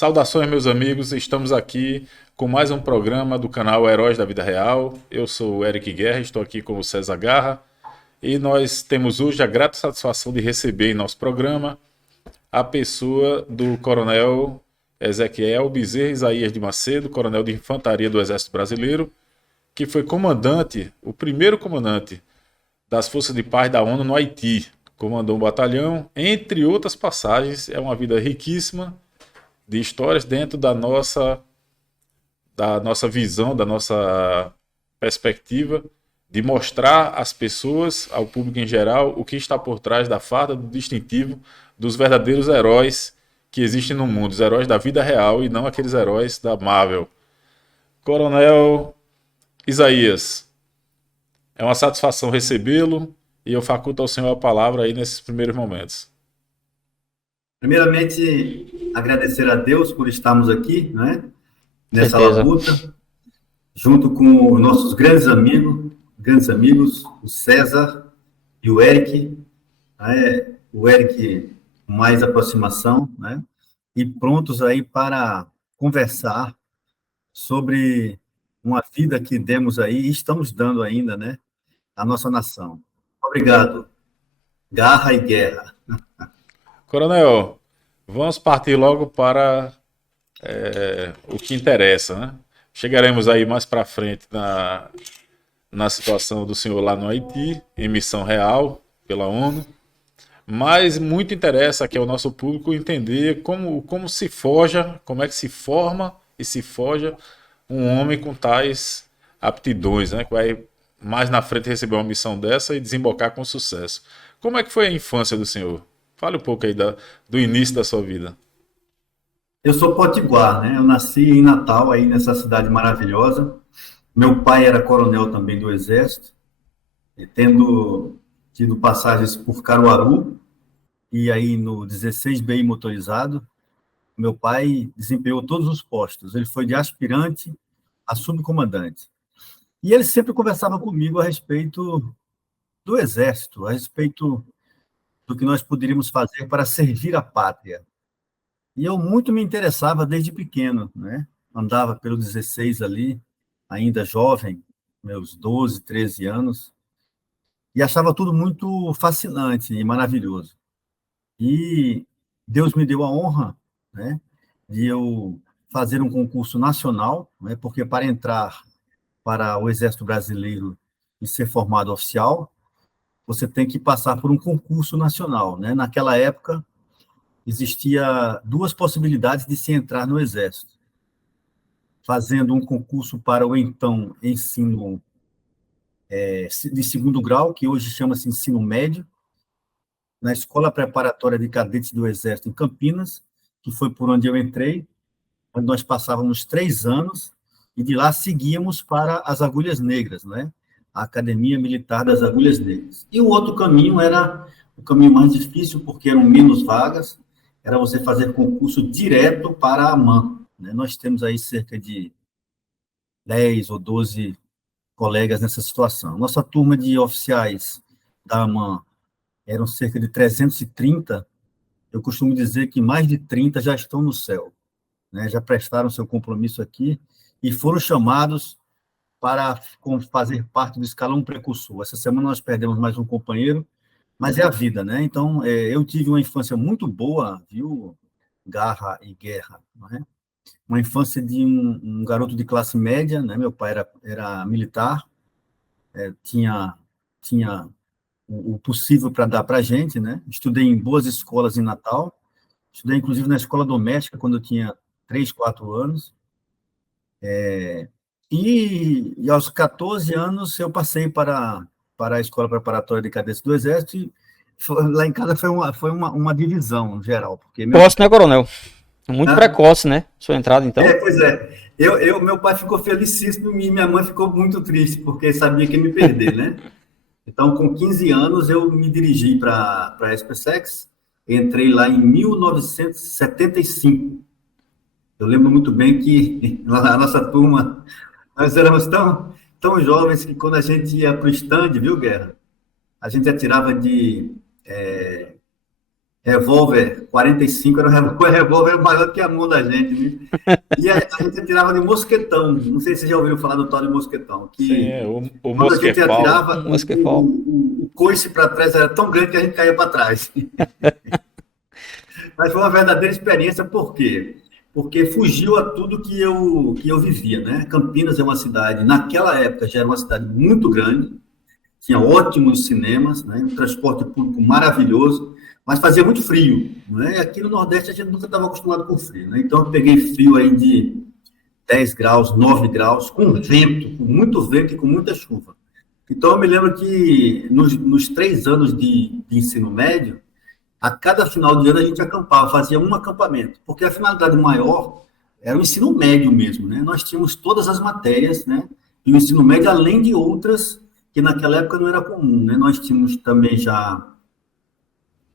Saudações, meus amigos. Estamos aqui com mais um programa do canal Heróis da Vida Real. Eu sou o Eric Guerra, estou aqui com o César Garra e nós temos hoje a grata satisfação de receber em nosso programa a pessoa do Coronel Ezequiel Bezerra Isaías de Macedo, Coronel de Infantaria do Exército Brasileiro, que foi comandante, o primeiro comandante das Forças de Paz da ONU no Haiti. Comandou um batalhão, entre outras passagens. É uma vida riquíssima de histórias dentro da nossa visão, da nossa perspectiva, de mostrar às pessoas, ao público em geral, o que está por trás da farda, do distintivo, dos verdadeiros heróis que existem no mundo, os heróis da vida real e não aqueles heróis da Marvel. Coronel Isaías, é uma satisfação recebê-lo e eu faculto ao senhor a palavra aí nesses primeiros momentos. Primeiramente, agradecer a Deus por estarmos aqui, né, nessa Certeza. labuta, junto com os nossos grandes amigos, o César e o Eric, né, o Eric com mais aproximação, né, e prontos aí para conversar sobre uma vida que demos aí e estamos dando ainda, né, à nossa nação. Obrigado. Garra e guerra. Coronel, vamos partir logo para o que interessa, né? Chegaremos aí mais para frente na situação do senhor lá no Haiti, em missão real pela ONU, mas muito interessa aqui ao nosso público entender como se forja, como é que se forma e se forja um homem com tais aptidões, né? Que vai mais na frente receber uma missão dessa e desembocar com sucesso. Como é que foi a infância do senhor? Fale um pouco aí do início da sua vida. Eu sou potiguar, né? Eu nasci em Natal, aí nessa cidade maravilhosa. Meu pai era coronel também do Exército, e tendo tido passagens por Caruaru e aí no 16BI motorizado. Meu pai desempenhou todos os postos. Ele foi de aspirante a subcomandante. E ele sempre conversava comigo a respeito do Exército, a respeito do que nós poderíamos fazer para servir a pátria. E eu muito me interessava desde pequeno, né? Andava pelo 16 ali, ainda jovem, meus 12, 13 anos, e achava tudo muito fascinante e maravilhoso. E Deus me deu a honra, né, de eu fazer um concurso nacional, né, porque para entrar para o Exército Brasileiro e ser formado oficial, você tem que passar por um concurso nacional, né? Naquela época, existia duas possibilidades de se entrar no Exército: fazendo um concurso para o então ensino de segundo grau, que hoje chama-se ensino médio, na Escola Preparatória de Cadetes do Exército em Campinas, que foi por onde eu entrei, onde nós passávamos 3 anos, e de lá seguíamos para as Agulhas Negras, né? A Academia Militar das Agulhas Negras. E o outro caminho era o caminho mais difícil, porque eram menos vagas, era você fazer concurso direto para a AMAN, né? Nós temos aí cerca de 10 ou 12 colegas nessa situação. Nossa turma de oficiais da AMAN eram cerca de 330. Eu costumo dizer que mais de 30 já estão no céu, né? Já prestaram seu compromisso aqui e foram chamados para fazer parte do escalão precursor. Essa semana nós perdemos mais um companheiro, mas é a vida, né? Então, eu tive uma infância muito boa, viu, Garra e Guerra, não é? Uma infância de um garoto de classe média, né? Meu pai era militar, tinha o possível para dar para a gente, né? Estudei em boas escolas em Natal, estudei inclusive na escola doméstica quando eu tinha 3, 4 anos, e aos 14 anos eu passei para a Escola Preparatória de Cadetes do Exército, e lá em casa foi uma divisão geral, porque Posse, né, coronel? Muito precoce, né? Sua entrada, então. Pois é. Meu pai ficou felicíssimo e minha mãe ficou muito triste, porque sabia que ia me perder, né? Então, com 15 anos, eu me dirigi para a SpaceX, entrei lá em 1975. Eu lembro muito bem que lá na nossa turma, nós éramos tão jovens que quando a gente ia para o stand, viu, Guerra? A gente atirava revólver 45, era o revólver maior que a mão da gente, né? E a gente atirava de mosquetão. Não sei se vocês já ouviram falar do tal de mosquetão. Sim, Que o quando a gente Mosquepau. atirava, Mosquetball. o coice para trás era tão grande que a gente caía para trás. Mas foi uma verdadeira experiência, por quê? Porque fugiu a tudo que eu vivia, né? Campinas é uma cidade, naquela época já era uma cidade muito grande, tinha ótimos cinemas, né? Um transporte público maravilhoso, mas fazia muito frio, né? E aqui no Nordeste a gente nunca estava acostumado com frio, né? Então eu peguei frio aí de 10 graus, 9 graus, com vento, com muito vento e com muita chuva. Então eu me lembro que nos 3 anos de ensino médio, a cada final de ano a gente acampava, fazia um acampamento, porque a finalidade maior era o ensino médio mesmo, né? Nós tínhamos todas as matérias, né? E o ensino médio, além de outras que naquela época não era comum, né? Nós tínhamos também já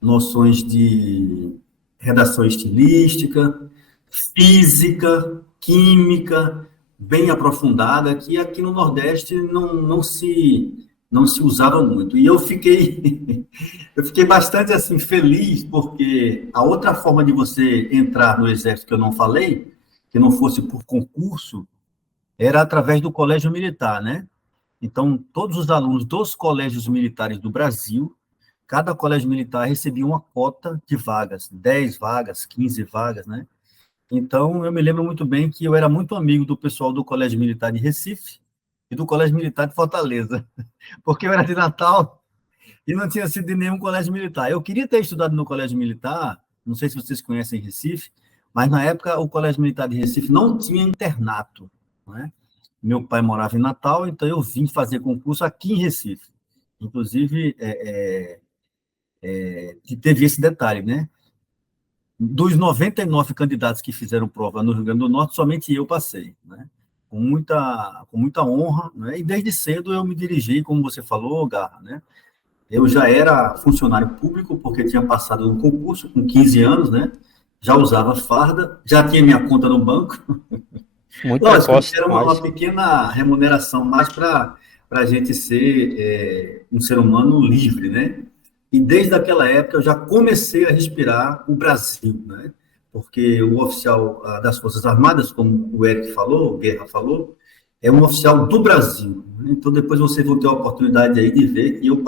noções de redação estilística, física, química, bem aprofundada, que aqui no Nordeste não se usava muito. E eu fiquei bastante assim feliz, porque a outra forma de você entrar no Exército que eu não falei, que não fosse por concurso, era através do Colégio Militar, né? Então, todos os alunos dos colégios militares do Brasil, cada colégio militar recebia uma cota de vagas, 10 vagas, 15 vagas, né? Então, eu me lembro muito bem que eu era muito amigo do pessoal do Colégio Militar de Recife e do Colégio Militar de Fortaleza, porque eu era de Natal e não tinha sido de nenhum colégio militar. Eu queria ter estudado no Colégio Militar, não sei se vocês conhecem Recife, mas na época o Colégio Militar de Recife não tinha internato, né? Meu pai morava em Natal, então eu vim fazer concurso aqui em Recife. Inclusive, teve esse detalhe, né? Dos 99 candidatos que fizeram prova no Rio Grande do Norte, somente eu passei, né? Com muita honra, né? E desde cedo eu me dirigi, como você falou, Garra, né? Eu já era funcionário público, porque tinha passado no concurso com 15 anos, né? Já usava farda, já tinha minha conta no banco. Muito Lógico, precoce era uma demais. pequena remuneração mais para a gente ser um ser humano livre, né? E desde aquela época eu já comecei a respirar o Brasil, né? Porque o oficial das Forças Armadas, como o Eric falou, o Guerra falou, é um oficial do Brasil, né? Então depois vocês vão ter a oportunidade aí de ver que eu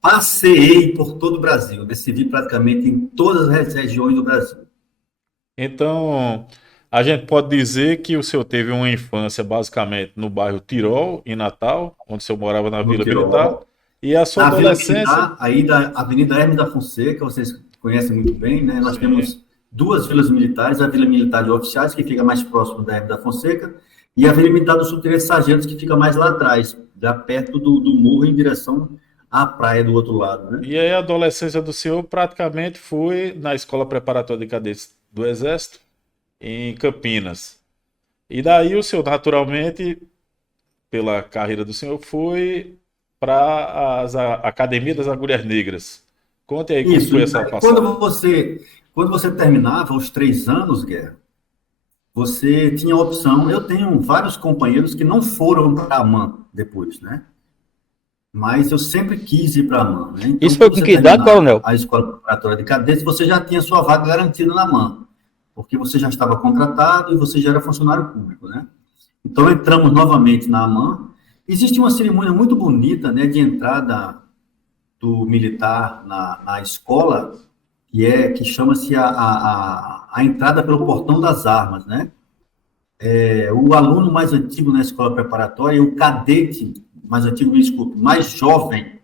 passeei por todo o Brasil, decidi praticamente em todas as regiões do Brasil. Então, a gente pode dizer que o senhor teve uma infância basicamente no bairro Tirol, em Natal, onde o senhor morava na No Vila Militar, Tirol, e a sua na Vila adolescência. Militar, aí da Avenida Hermes da Fonseca, vocês conhecem muito bem, né? Nós Sim. temos duas vilas militares, a Vila Militar de Oficiais, que fica mais próximo da Hermes da Fonseca, e a Vila Militar do Subtenente Sargentos, que fica mais lá atrás, já perto do morro, em direção à praia do outro lado, né? E aí a adolescência do senhor praticamente foi na Escola Preparatória de Cadetes do Exército, em Campinas. E daí o senhor, naturalmente, pela carreira do senhor, foi para a Academia das Agulhas Negras. Conte aí como Isso. foi essa Aí, Quando passagem. você, quando você terminava os 3 anos, Guerra, você tinha a opção. Eu tenho vários companheiros que não foram para a AMAN depois, né? Mas eu sempre quis ir para a AMAN, né? Então, Isso foi quando com você que idade, terminava coronel? a escola preparatória de cadetes, você já tinha sua vaga garantida na AMAN, porque você já estava contratado e você já era funcionário público, né? Então, entramos novamente na AMAN. Existe uma cerimônia muito bonita, né, de entrada do militar na escola, que chama-se a entrada pelo portão das armas, né? O aluno mais antigo na escola preparatória, o cadete mais antigo, me desculpe, mais jovem,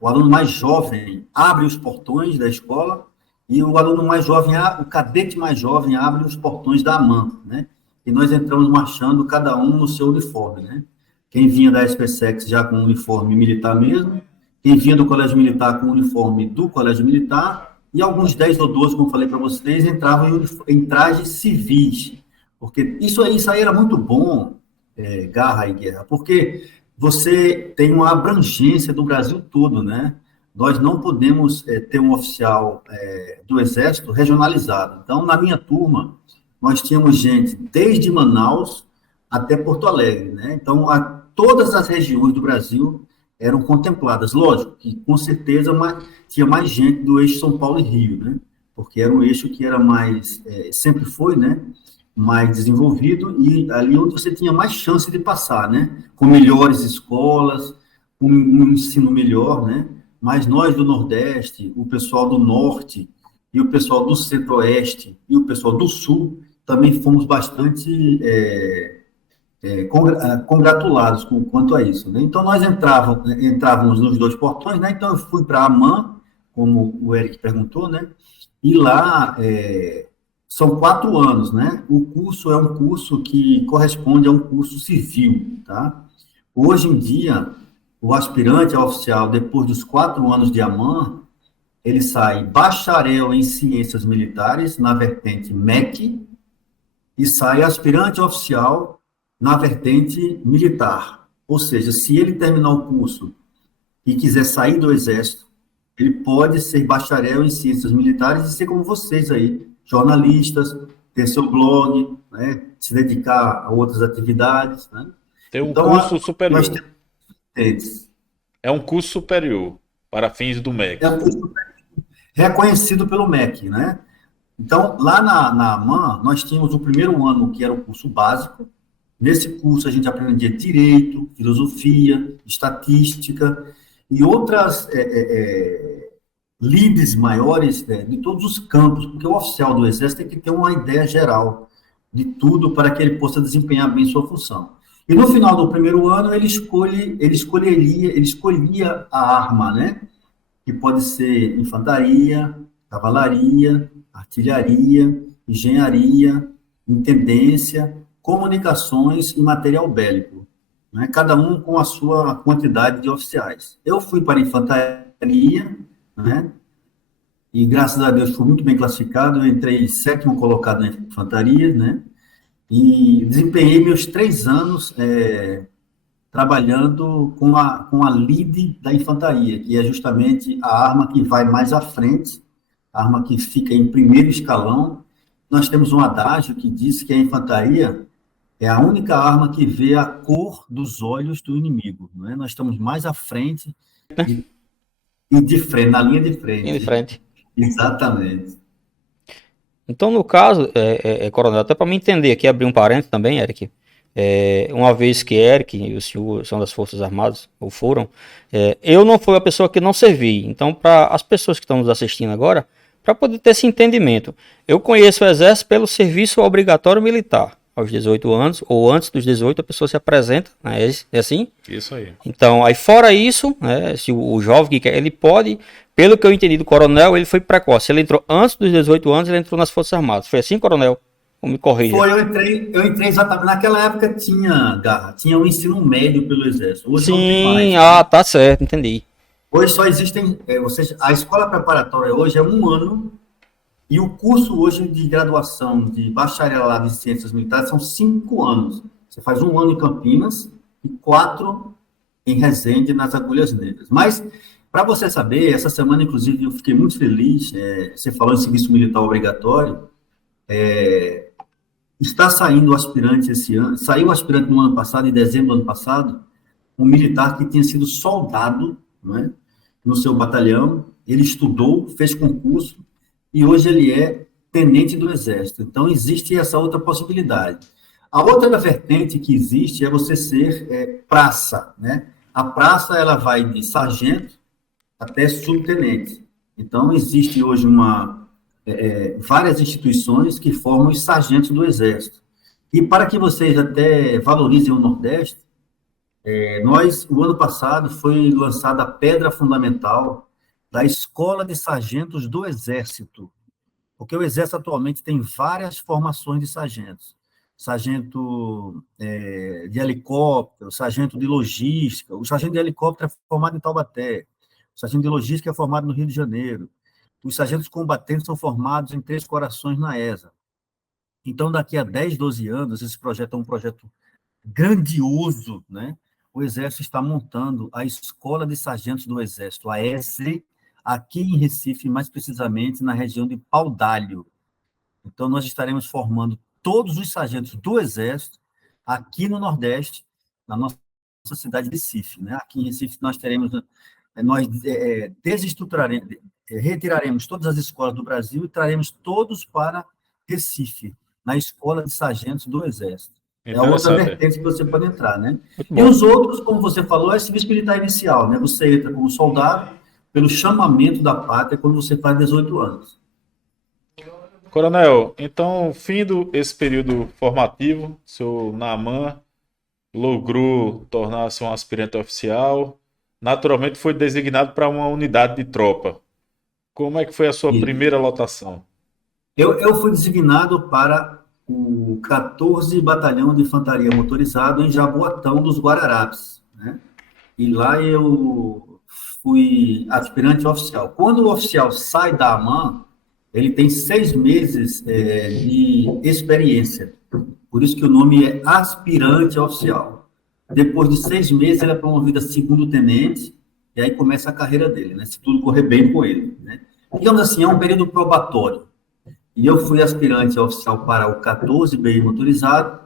o aluno mais jovem abre os portões da escola e o aluno mais jovem, o cadete mais jovem abre os portões da AMAN, né? E nós entramos marchando, cada um no seu uniforme, né? Quem vinha da SpaceX já com o uniforme militar mesmo, quem vinha do Colégio Militar com o uniforme do Colégio Militar, e alguns 10 ou 12, como falei para vocês, entravam em trajes civis, porque isso aí era muito bom, Garra e Guerra, porque você tem uma abrangência do Brasil todo, né? Nós não podemos ter um oficial do Exército regionalizado. Então, na minha turma, nós tínhamos gente desde Manaus até Porto Alegre, né? Então, todas as regiões do Brasil eram contempladas. Lógico que, com certeza, tinha mais gente do eixo São Paulo e Rio, né? Porque era um eixo que era mais, sempre foi, né? Mais desenvolvido e ali onde você tinha mais chance de passar, né? Com melhores escolas, com um ensino melhor, né? Mas nós do Nordeste, o pessoal do Norte e o pessoal do Centro-Oeste e o pessoal do Sul também fomos bastante congratulados quanto a isso, né? Então, nós entrávamos nos dois portões, né? Então, eu fui para a AMAN, como o Eric perguntou, né? E lá são 4 anos, né? O curso é um curso que corresponde a um curso civil, tá? Hoje em dia, o aspirante a oficial, depois dos 4 anos de AMAN, ele sai bacharel em ciências militares, na vertente MEC, e sai aspirante oficial na vertente militar. Ou seja, se ele terminar o curso e quiser sair do Exército, ele pode ser bacharel em ciências militares e ser como vocês aí, jornalistas, ter seu blog, né, se dedicar a outras atividades, né? Tem um Então, curso nós superior. temos É um curso superior para fins do é MEC. um curso reconhecido pelo MEC, né? Então, lá na AMAN, nós tínhamos o primeiro ano, que era o curso básico. Nesse curso, a gente aprendia direito, filosofia, estatística e outras leads maiores, de todos os campos, porque o oficial do Exército tem que ter uma ideia geral de tudo para que ele possa desempenhar bem sua função. E no final do primeiro ano, ele escolhia a arma, né? Que pode ser infantaria, cavalaria, artilharia, engenharia, intendência, comunicações e material bélico, né? Cada um com a sua quantidade de oficiais. Eu fui para a infantaria, né? E graças a Deus fui muito bem classificado, eu entrei 7º colocado na infantaria, né? E desempenhei meus 3 anos trabalhando com a lead da infantaria, que é justamente a arma que vai mais à frente, a arma que fica em primeiro escalão. Nós temos um adágio que diz que a infantaria é a única arma que vê a cor dos olhos do inimigo, não é? Nós estamos mais à frente e de frente, na linha de Linha de frente. frente. Exatamente. Então, no caso, Coronel, até para me entender aqui, abrir um parênteses também, Eric. Uma vez que Eric e o senhor são das Forças Armadas, ou foram, eu não fui a pessoa que não servi. Então, para as pessoas que estão nos assistindo agora, para poder ter esse entendimento, eu conheço o Exército pelo serviço obrigatório militar. Aos 18 anos, ou antes dos 18, a pessoa se apresenta, né? É assim? Isso aí. Então, aí fora isso, né, se o jovem que quer, ele pode, pelo que eu entendi do coronel, ele foi precoce. Ele entrou antes dos 18 anos, ele entrou nas Forças Armadas. Foi assim, coronel? Ou me corrija? Foi, eu entrei exatamente. Naquela época tinha um ensino médio pelo Exército. Hoje não tem Sim, mais. tá certo, entendi. Hoje só existem, ou seja, a escola preparatória hoje é 1 ano e o curso hoje de graduação de bacharelado em ciências militares são 5 anos. Você faz 1 ano em Campinas e 4 em Resende, nas Agulhas Negras. Mas, para você saber, essa semana, inclusive, eu fiquei muito feliz, você falou em serviço militar obrigatório, está saindo o aspirante esse ano, saiu o aspirante no ano passado, em dezembro do ano passado, um militar que tinha sido soldado, não é, no seu batalhão, ele estudou, fez concurso, e hoje ele é tenente do Exército. Então, existe essa outra possibilidade. A outra vertente que existe é você ser praça, né? A praça, ela vai de sargento até subtenente. Então, existe hoje várias instituições que formam os sargentos do Exército. E para que vocês até valorizem o Nordeste, o ano passado, foi lançada a pedra fundamental da Escola de Sargentos do Exército, porque o Exército atualmente tem várias formações de sargentos. Sargento de helicóptero, sargento de logística. O sargento de helicóptero é formado em Taubaté. O sargento de logística é formado no Rio de Janeiro. Os sargentos combatentes são formados em Três Corações, na ESA. Então, daqui a 10, 12 anos, esse projeto é um projeto grandioso, né? O Exército está montando a Escola de Sargentos do Exército, a ESRE, aqui em Recife, mais precisamente na região de Paudalho. Então, nós estaremos formando todos os sargentos do Exército aqui no Nordeste, na nossa cidade de Recife, né? Aqui em Recife nós teremos, nós desestruturaremos, retiraremos todas as escolas do Brasil e traremos todos para Recife, na Escola de Sargentos do Exército. É a outra Interessante. vertente que você pode entrar, né? Muito E bom. os outros, como você falou, é serviço militar inicial, né? Você entra como soldado pelo chamamento da pátria quando você faz 18 anos. Coronel, então, findo esse período formativo, o senhor Naaman logrou tornar-se um aspirante oficial, naturalmente foi designado para uma unidade de tropa. Como é que foi a sua E primeira lotação? eu fui designado para o 14 Batalhão de Infantaria Motorizado em Jaboatão dos Guararapes, né? E lá eu fui aspirante oficial. Quando o oficial sai da AMAN, ele tem 6 meses de experiência. Por isso que o nome é aspirante oficial. Depois de 6 meses, ele é promovido a segundo tenente, e aí começa a carreira dele, né? Se tudo correr bem com ele, né? Digamos assim, é um período probatório. E eu fui aspirante oficial para o 14 BI motorizado,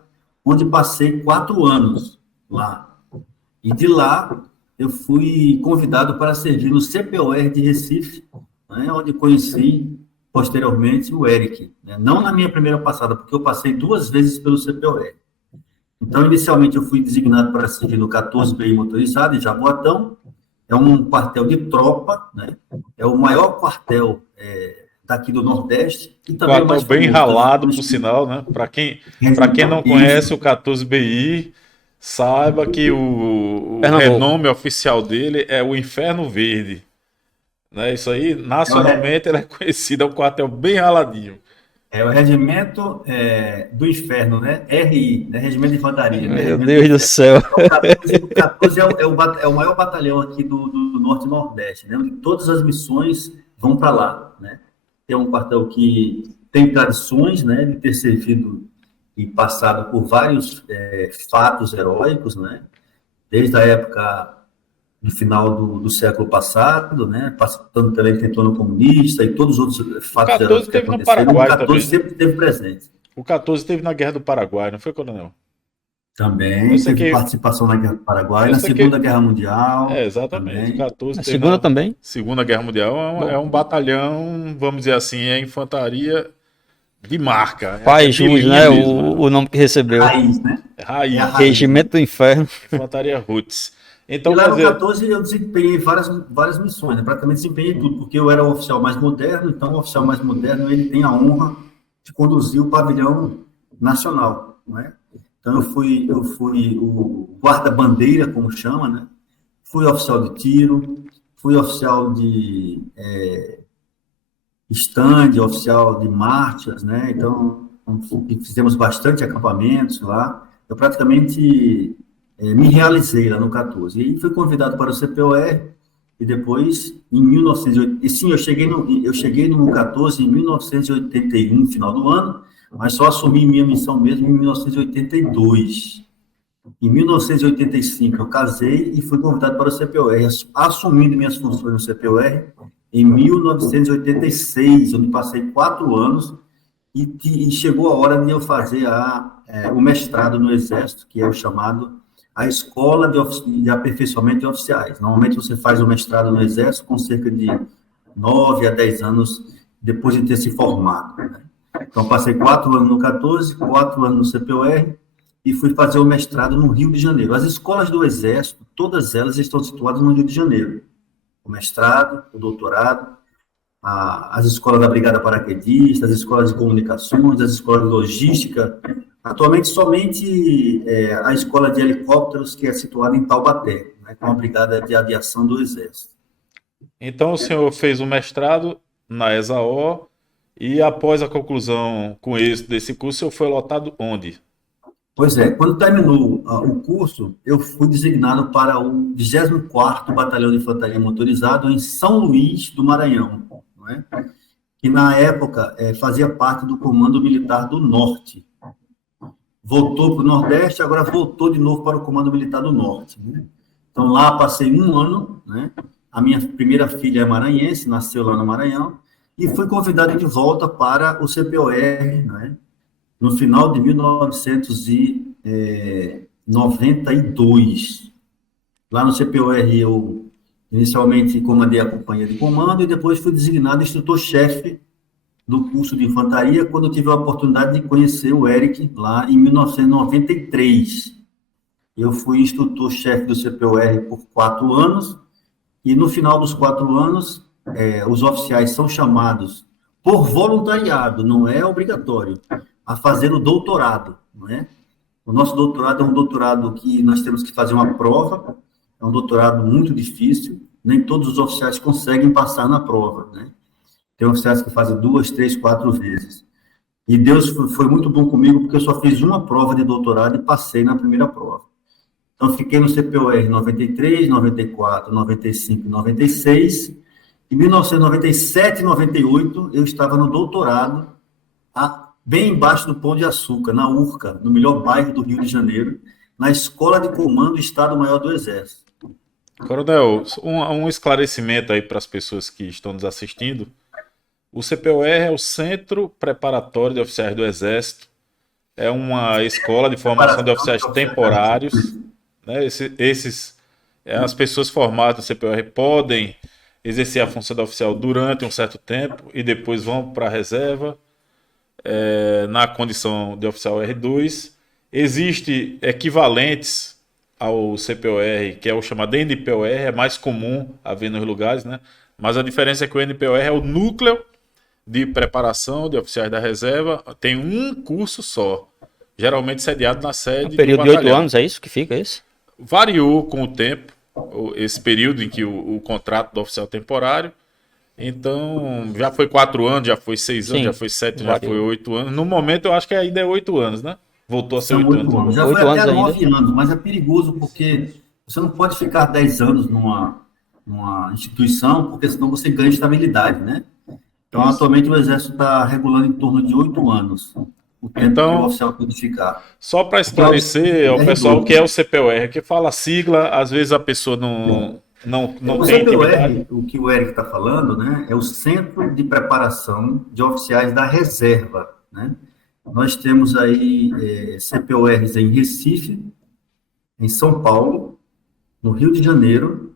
onde passei 4 anos lá. E de lá, eu fui convidado para servir no CPOR de Recife, né, onde conheci posteriormente o Eric, né? Não na minha primeira passada, porque eu passei 2 vezes pelo CPOR. Então, inicialmente, eu fui designado para servir no 14 BI motorizado, em Jaboatão. É um quartel de tropa, né? É o maior quartel daqui do Nordeste. E também o Quartel mais bem famoso, ralado, por sinal, né? Para quem não Isso. conhece o 14BI, saiba que o Pernambuco. renome oficial dele é o Inferno Verde. Né? Isso aí, nacionalmente, ele é conhecido, é um quartel bem raladinho. É o Regimento do Inferno, né? RI, né? Regimento de Infantaria. Né? Meu Regimento Deus do céu. O 14 é o maior batalhão aqui do Norte e Nordeste, né? Onde todas as missões vão para lá, né? É um quartel que tem tradições, né? De ter servido e passado por vários fatos heróicos, né? Desde a época no final do século passado, né, passando pela intentona comunista e todos os outros fatos heróicos que teve no aconteceram, o Paraguai 14 também, né? sempre esteve presente. O 14 teve na Guerra do Paraguai, não foi, Coronel? Também Eu sei teve que, participação na Guerra do Paraguai, eu na sei Segunda que, Guerra Mundial, exatamente. O também. 14 A teve segunda na também? Segunda Guerra Mundial, é um batalhão, vamos dizer assim, é infantaria de marca. É Pai até Jus, mirim né? mesmo, né? O nome que recebeu. Raiz, né? É É a raiz, raiz. Regimento do Inferno. infantaria roots. E Então, lá quer no dizer, 14 eu desempenhei várias missões, né? Praticamente desempenhei tudo, porque eu era o oficial mais moderno, então o oficial mais moderno ele tem a honra de conduzir o pavilhão nacional, não é? Então eu fui o guarda-bandeira, como chama, né? Fui oficial de tiro, fui oficial de stand, oficial de marchas, né? Então fizemos bastante acampamentos lá. Eu praticamente me realizei lá no 14. E aí fui convidado para o CPOR e depois, em 1980, e sim, eu cheguei no 14 em 1981, final do ano, mas só assumi minha missão mesmo em 1982. Em 1985, eu casei e fui convidado para o CPOR, assumindo minhas funções no CPOR em 1986, onde passei 4 anos e chegou a hora de eu fazer o mestrado no Exército, que é o chamado a Escola de Aperfeiçoamento de Oficiais. Normalmente você faz o mestrado no Exército com cerca de 9 a 10 anos depois de ter se formado, né? Então, passei 4 anos no 14, 4 anos no CPOR e fui fazer o mestrado no Rio de Janeiro. As escolas do Exército, todas elas estão situadas no Rio de Janeiro. O mestrado, o doutorado, as escolas da Brigada Paraquedista, as escolas de comunicações, as escolas de logística. Atualmente, somente a escola de helicópteros, que é situada em Taubaté, né, com a Brigada de Aviação do Exército. então o senhor fez o mestrado na ESAO e após a conclusão com êxito desse curso, o senhor foi lotado onde? Pois é, quando terminou o curso, eu fui designado para o 24º Batalhão de Infantaria Motorizado em São Luís do Maranhão, não é? Que na época fazia parte do Comando Militar do Norte. Voltou para o Nordeste, agora voltou de novo para o Comando Militar do Norte, né? Então lá passei 1 ano, né? A minha primeira filha é maranhense, nasceu lá no Maranhão, e fui convidado de volta para o CPOR, né? No final de 1992. Lá no CPOR eu inicialmente comandei a companhia de comando e depois fui designado instrutor-chefe do curso de infantaria quando eu tive a oportunidade de conhecer o Eric lá em 1993. Eu fui instrutor-chefe do CPOR por 4 anos e no final dos 4 anos os oficiais são chamados por voluntariado, não é obrigatório, a fazer o doutorado, não é? O nosso doutorado é um doutorado que nós temos que fazer uma prova, é um doutorado muito difícil, nem todos os oficiais conseguem passar na prova, né? Tem oficiais que fazem 2, 3, 4 vezes. E Deus foi muito bom comigo, porque eu só fiz uma prova de doutorado e passei na primeira prova. Então, fiquei no CPOR 93, 94, 95 e 96. Em 1997 e 98, eu estava no doutorado, bem embaixo do Pão de Açúcar, na URCA, no melhor bairro do Rio de Janeiro, na Escola de Comando do Estado-Maior do Exército. Coronel, um esclarecimento aí para as pessoas que estão nos assistindo. O CPOR é o Centro Preparatório de Oficiais do Exército, é uma escola de formação de oficiais temporários, né? As pessoas formadas no CPOR podem exercer a função de oficial durante um certo tempo e depois vão para a reserva, na condição de oficial R2. Existem equivalentes ao CPOR, que é o chamado NPOR, é mais comum haver nos lugares, né? Mas a diferença é que o NPOR é o núcleo de preparação de oficiais da reserva, tem um curso só, geralmente sediado na sede Um período do de 8 batalhão. anos, é isso que fica, isso? Variou com o tempo, esse período em que o contrato do oficial temporário. Então, já foi 4 anos, já foi 6 anos, Sim, já foi 7, já variou. foi 8 anos. No momento, eu acho que ainda é 8 anos, né? Voltou a ser São 8 anos. 8 anos. Já 8 foi até anos 9 anos, mas é perigoso porque você não pode ficar 10 anos numa instituição, porque senão você ganha estabilidade, né? Então, Isso. atualmente, o Exército está regulando em torno de 8 anos o tempo Então, que o oficial pode ficar. Só para esclarecer ao R2. pessoal o que é o CPOR, que fala a sigla, às vezes a pessoa não O tem intimidade. CPOR, o que o Eric está falando, né, é o Centro de Preparação de Oficiais da Reserva, né? Nós temos aí CPORs em Recife, em São Paulo, no Rio de Janeiro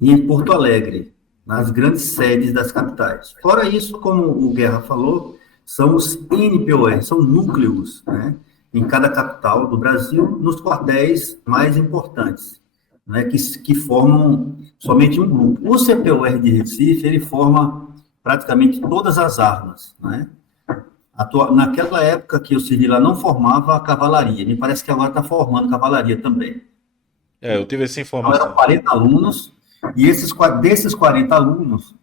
e em Porto Alegre, nas grandes sedes das capitais. Fora isso, como o Guerra falou, são os NPOR, são núcleos, né, em cada capital do Brasil, nos quartéis mais importantes, né, que formam somente um grupo. O CPOR de Recife, ele forma praticamente todas as armas, né? Naquela época que eu servi lá, não formava a cavalaria, me parece que agora está formando cavalaria também. Eu tive essa Então, informação. eram 40 alunos, e desses 40 alunos,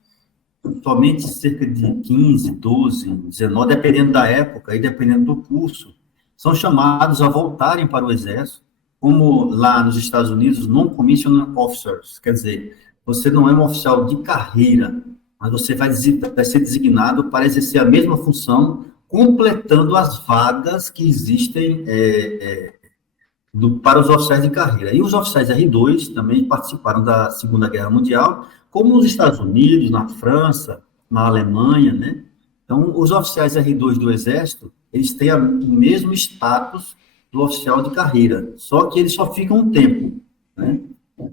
somente cerca de 15, 12, 19, dependendo da época e dependendo do curso, são chamados a voltarem para o Exército, como lá nos Estados Unidos, non-commissioned officers, quer dizer, você não é um oficial de carreira, mas você vai ser designado para exercer a mesma função, completando as vagas que existem para os oficiais de carreira. E os oficiais R2 também participaram da Segunda Guerra Mundial, como nos Estados Unidos, na França, na Alemanha, né? Então, os oficiais R2 do Exército, eles têm o mesmo status do oficial de carreira, só que eles só ficam um tempo, né?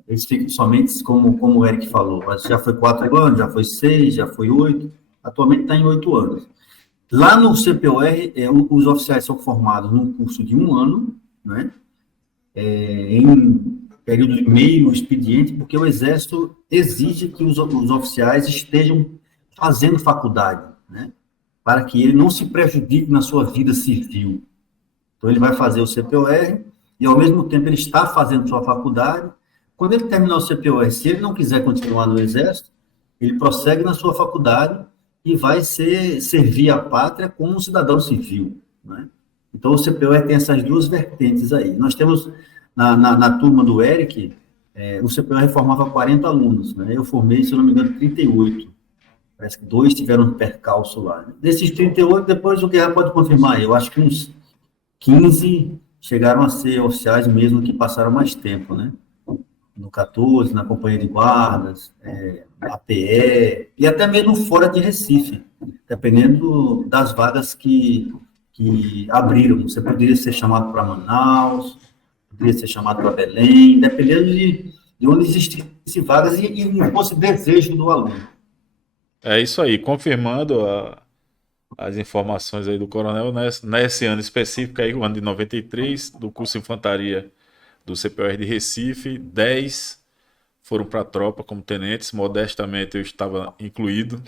Eles ficam somente, como o Eric falou, já foi 4 anos, já foi 6, já foi 8, atualmente está em 8 anos. Lá no CPOR, os oficiais são formados num curso de 1 ano, né? Em período de meio expediente, porque o Exército exige que os oficiais estejam fazendo faculdade, né? Para que ele não se prejudique na sua vida civil. Então, ele vai fazer o CPOR e, ao mesmo tempo, ele está fazendo sua faculdade. Quando ele terminar o CPOR, se ele não quiser continuar no Exército, ele prossegue na sua faculdade e vai servir a pátria como um cidadão civil, né? Então, o CPOR tem essas duas vertentes aí. Nós temos, na turma do Eric, o CPOR formava 40 alunos, né? Eu formei, se eu não me engano, 38. Parece que 2 tiveram um percalço lá. Desses 38, depois o Guerra pode confirmar, eu acho que uns 15 chegaram a ser oficiais mesmo que passaram mais tempo, né? No 14, na Companhia de Guardas, APE, e até mesmo fora de Recife, dependendo das vagas que abriram. Você poderia ser chamado para Manaus, poderia ser chamado para Belém, dependendo de onde existissem vagas e não fosse desejo do aluno. É isso aí, confirmando as informações aí do coronel, nesse ano específico aí, o ano de 93, do curso de infantaria do CPOR de Recife, 10 foram para a tropa como tenentes, modestamente eu estava incluído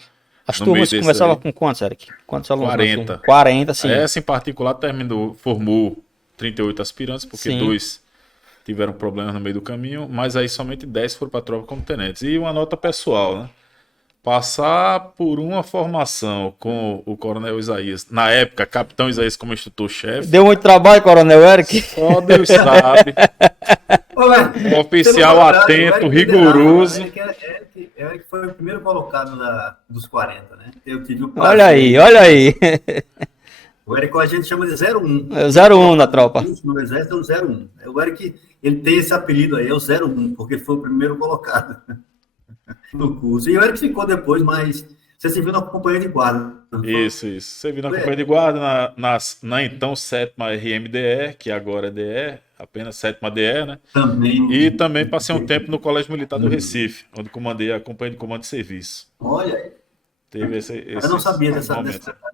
As no meio turmas desses começavam aí, com quantos, Eric? Quantos alunos? 40. 40, sim. Essa em particular formou 38 aspirantes, porque Sim. 2 tiveram problemas no meio do caminho, mas aí somente 10 foram para a tropa como tenentes. E uma nota pessoal, né? Passar por uma formação com o Coronel Isaías, na época, Capitão Isaías como instrutor-chefe, Deu muito trabalho, Coronel Eric. só Deus sabe. Um oficial atento, rigoroso. Eric foi o primeiro colocado dos 40, né? Eu tive o Olha aí, olha aí. O Eric a gente chama de 01. É o 01 na tropa. No exército é o 01. O Eric, ele tem esse apelido aí, é o 01, porque ele foi o primeiro colocado no curso. E o Eric ficou depois, mas você se viu na companhia de guarda. Isso. Você viu na companhia de guarda, na então 7ª RMDE, que agora é DE, apenas 7ª DE, né? Também. E também passei um tempo no Colégio Militar do Recife, onde comandei a companhia de comando de serviço. Olha aí. Teve Eu não sabia dessa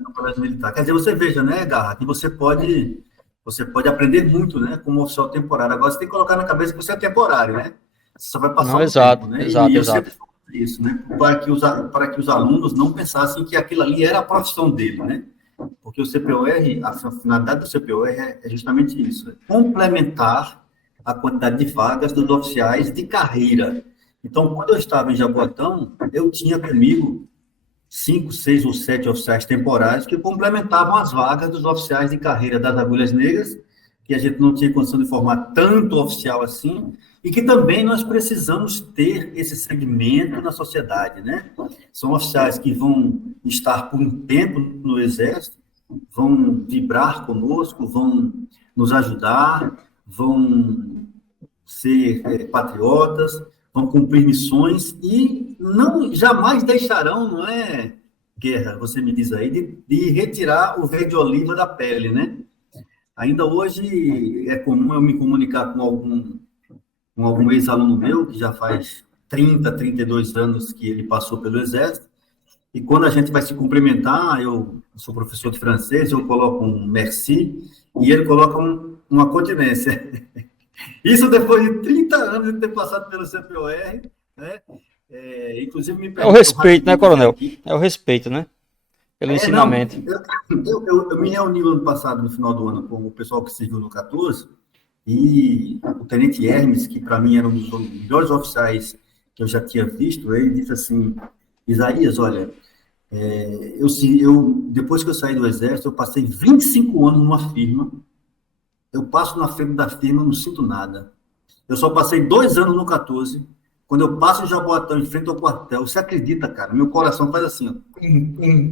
no Colégio Militar. Quer dizer, você veja, né, Garra, que você pode aprender muito, né, como oficial temporário. Agora você tem que colocar na cabeça que você é temporário, né? Você só vai passar exato, tempo, né? Exato. Eu sempre falo isso, né? Para que os alunos não pensassem que aquilo ali era a profissão dele, né? Porque o CPOR, a finalidade do CPOR é justamente isso, é complementar a quantidade de vagas dos oficiais de carreira. Então, quando eu estava em Jaboatão, eu tinha comigo 5, 6 ou 7 oficiais temporários que complementavam as vagas dos oficiais de carreira das Agulhas Negras, que a gente não tinha condição de formar tanto oficial assim, e que também nós precisamos ter esse segmento na sociedade, né? São oficiais que vão estar por um tempo no Exército, vão vibrar conosco, vão nos ajudar, vão ser patriotas, vão cumprir missões e não jamais deixarão, não é, Guerra, você me diz aí, de retirar o verde-oliva da pele, né? Ainda hoje é comum eu me comunicar com algum ex-aluno meu, que já faz 30, 32 anos que ele passou pelo Exército, e quando a gente vai se cumprimentar, eu sou professor de francês, eu coloco um merci, e ele coloca uma continência. Isso depois de 30 anos de ter passado pelo CPOR, né? Inclusive me É o respeito, né, Coronel? É o respeito, né? Pelo ensinamento. Eu me reuni no ano passado, no final do ano, com o pessoal que serviu no 14, e o Tenente Hermes, que para mim era um dos melhores oficiais que eu já tinha visto, ele disse assim, Isaías, olha, depois que eu saí do Exército, eu passei 25 anos numa firma, eu passo na frente da firma, não sinto nada. Eu só passei 2 anos no 14. Quando eu passo em Jaboatão, em frente ao quartel, você acredita, cara? Meu coração faz assim, ó.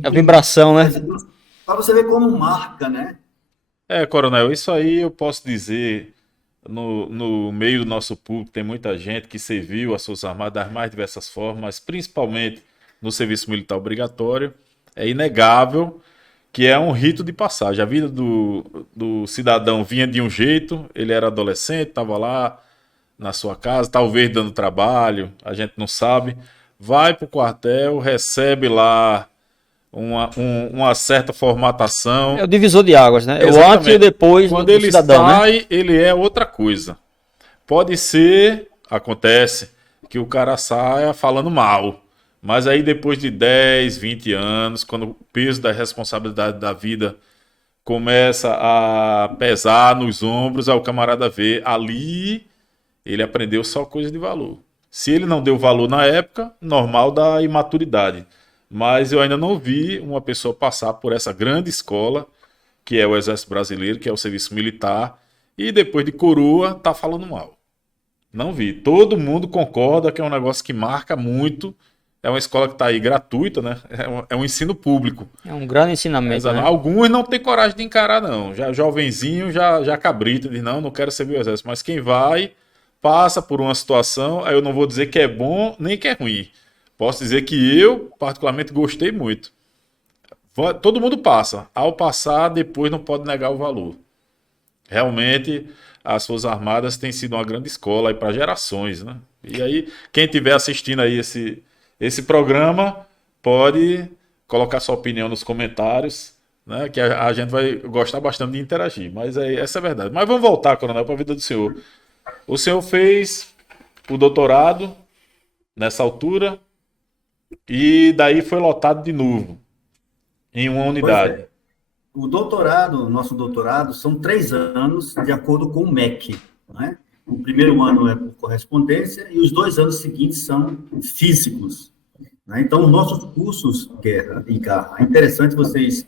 A vibração, né? Para você ver como marca, né? Coronel, isso aí eu posso dizer, no meio do nosso público, tem muita gente que serviu as Forças Armadas das mais diversas formas, mas principalmente no serviço militar obrigatório. É inegável que é um rito de passagem. A vida do cidadão vinha de um jeito, ele era adolescente, estava lá na sua casa, talvez dando trabalho, a gente não sabe. Vai para o quartel, recebe lá uma certa formatação. É o divisor de águas, né? Exatamente. O antes e o depois Quando do ele cidadão, sai, né? ele é outra coisa. Pode ser, acontece, que o cara saia falando mal. Mas aí depois de 10, 20 anos, quando o peso da responsabilidade da vida começa a pesar nos ombros, aí o camarada vê ali, ele aprendeu só coisa de valor. Se ele não deu valor na época, normal da imaturidade. Mas eu ainda não vi uma pessoa passar por essa grande escola, que é o Exército Brasileiro, que é o serviço militar, e depois de coroa, tá falando mal. Não vi. Todo mundo concorda que é um negócio que marca muito. É uma escola que está aí gratuita, né? É um ensino público. É um grande ensinamento, né? Alguns não têm coragem de encarar, não. Já jovenzinho, já cabrita, diz, não quero servir o Exército. Mas quem vai, passa por uma situação, aí eu não vou dizer que é bom, nem que é ruim. Posso dizer que eu, particularmente, gostei muito. Todo mundo passa. Ao passar, depois não pode negar o valor. Realmente, as Forças Armadas têm sido uma grande escola para gerações, né? E aí, quem estiver assistindo aí esse programa, pode colocar sua opinião nos comentários, né? Que a gente vai gostar bastante de interagir. Mas essa é a verdade. Mas vamos voltar, Coronel, para a vida do senhor. O senhor fez o doutorado nessa altura e daí foi lotado de novo em uma Pois unidade. é. O doutorado, nosso doutorado, são 3 anos de acordo com o MEC, né? O primeiro ano é por correspondência e os 2 anos seguintes são físicos, né? Então, os nossos cursos, Guerra e Garra, é interessante vocês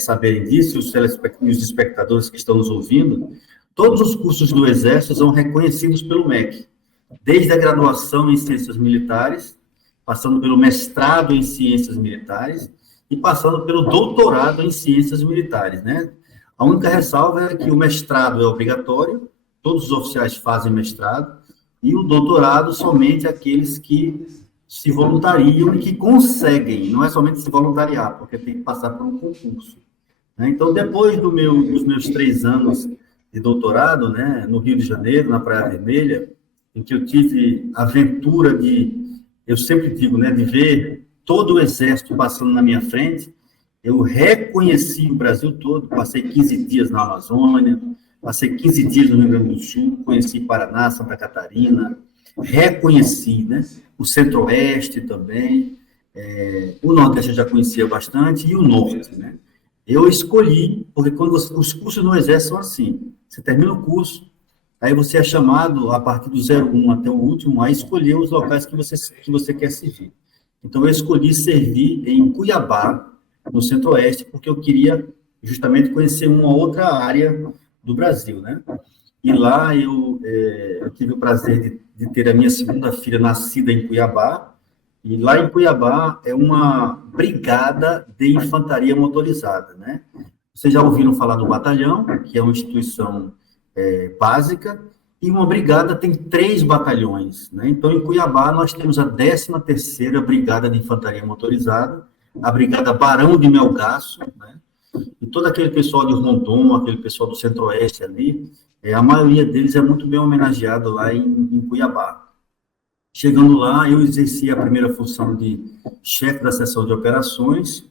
saberem disso, e os espectadores que estão nos ouvindo, todos os cursos do Exército são reconhecidos pelo MEC, desde a graduação em Ciências Militares, passando pelo mestrado em Ciências Militares, e passando pelo doutorado em Ciências Militares, né? A única ressalva é que o mestrado é obrigatório, todos os oficiais fazem mestrado, e o doutorado somente aqueles que se voluntariam e que conseguem, não é somente se voluntariar, porque tem que passar por um concurso, né? Então, depois dos meus 3 anos de doutorado, né, no Rio de Janeiro, na Praia Vermelha, em que eu tive a aventura eu sempre digo, né, de ver todo o exército passando na minha frente, eu reconheci o Brasil todo, passei 15 dias na Amazônia, passei 15 dias no Rio Grande do Sul, conheci Paraná, Santa Catarina, reconheci, né, o Centro-Oeste também, o Nordeste eu já conhecia bastante, e o Norte, né. Eu escolhi, porque os cursos no Exército são assim, você termina o curso, aí você é chamado, a partir do 01 até o último, a escolher os locais que você quer servir. Então, eu escolhi servir em Cuiabá, no Centro-Oeste, porque eu queria justamente conhecer uma outra área do Brasil, né? E lá eu tive o prazer de ter a minha segunda filha nascida em Cuiabá, e lá em Cuiabá é uma brigada de infantaria motorizada, né? Vocês já ouviram falar do batalhão, que é uma instituição básica, e uma brigada tem 3 batalhões, né? Então, em Cuiabá, nós temos a 13ª Brigada de Infantaria Motorizada, a Brigada Barão de Melgaço, né? E todo aquele pessoal de Rondon, aquele pessoal do Centro-Oeste ali, a maioria deles é muito bem homenageado lá em Cuiabá. Chegando lá, eu exerci a primeira função de chefe da seção de operações,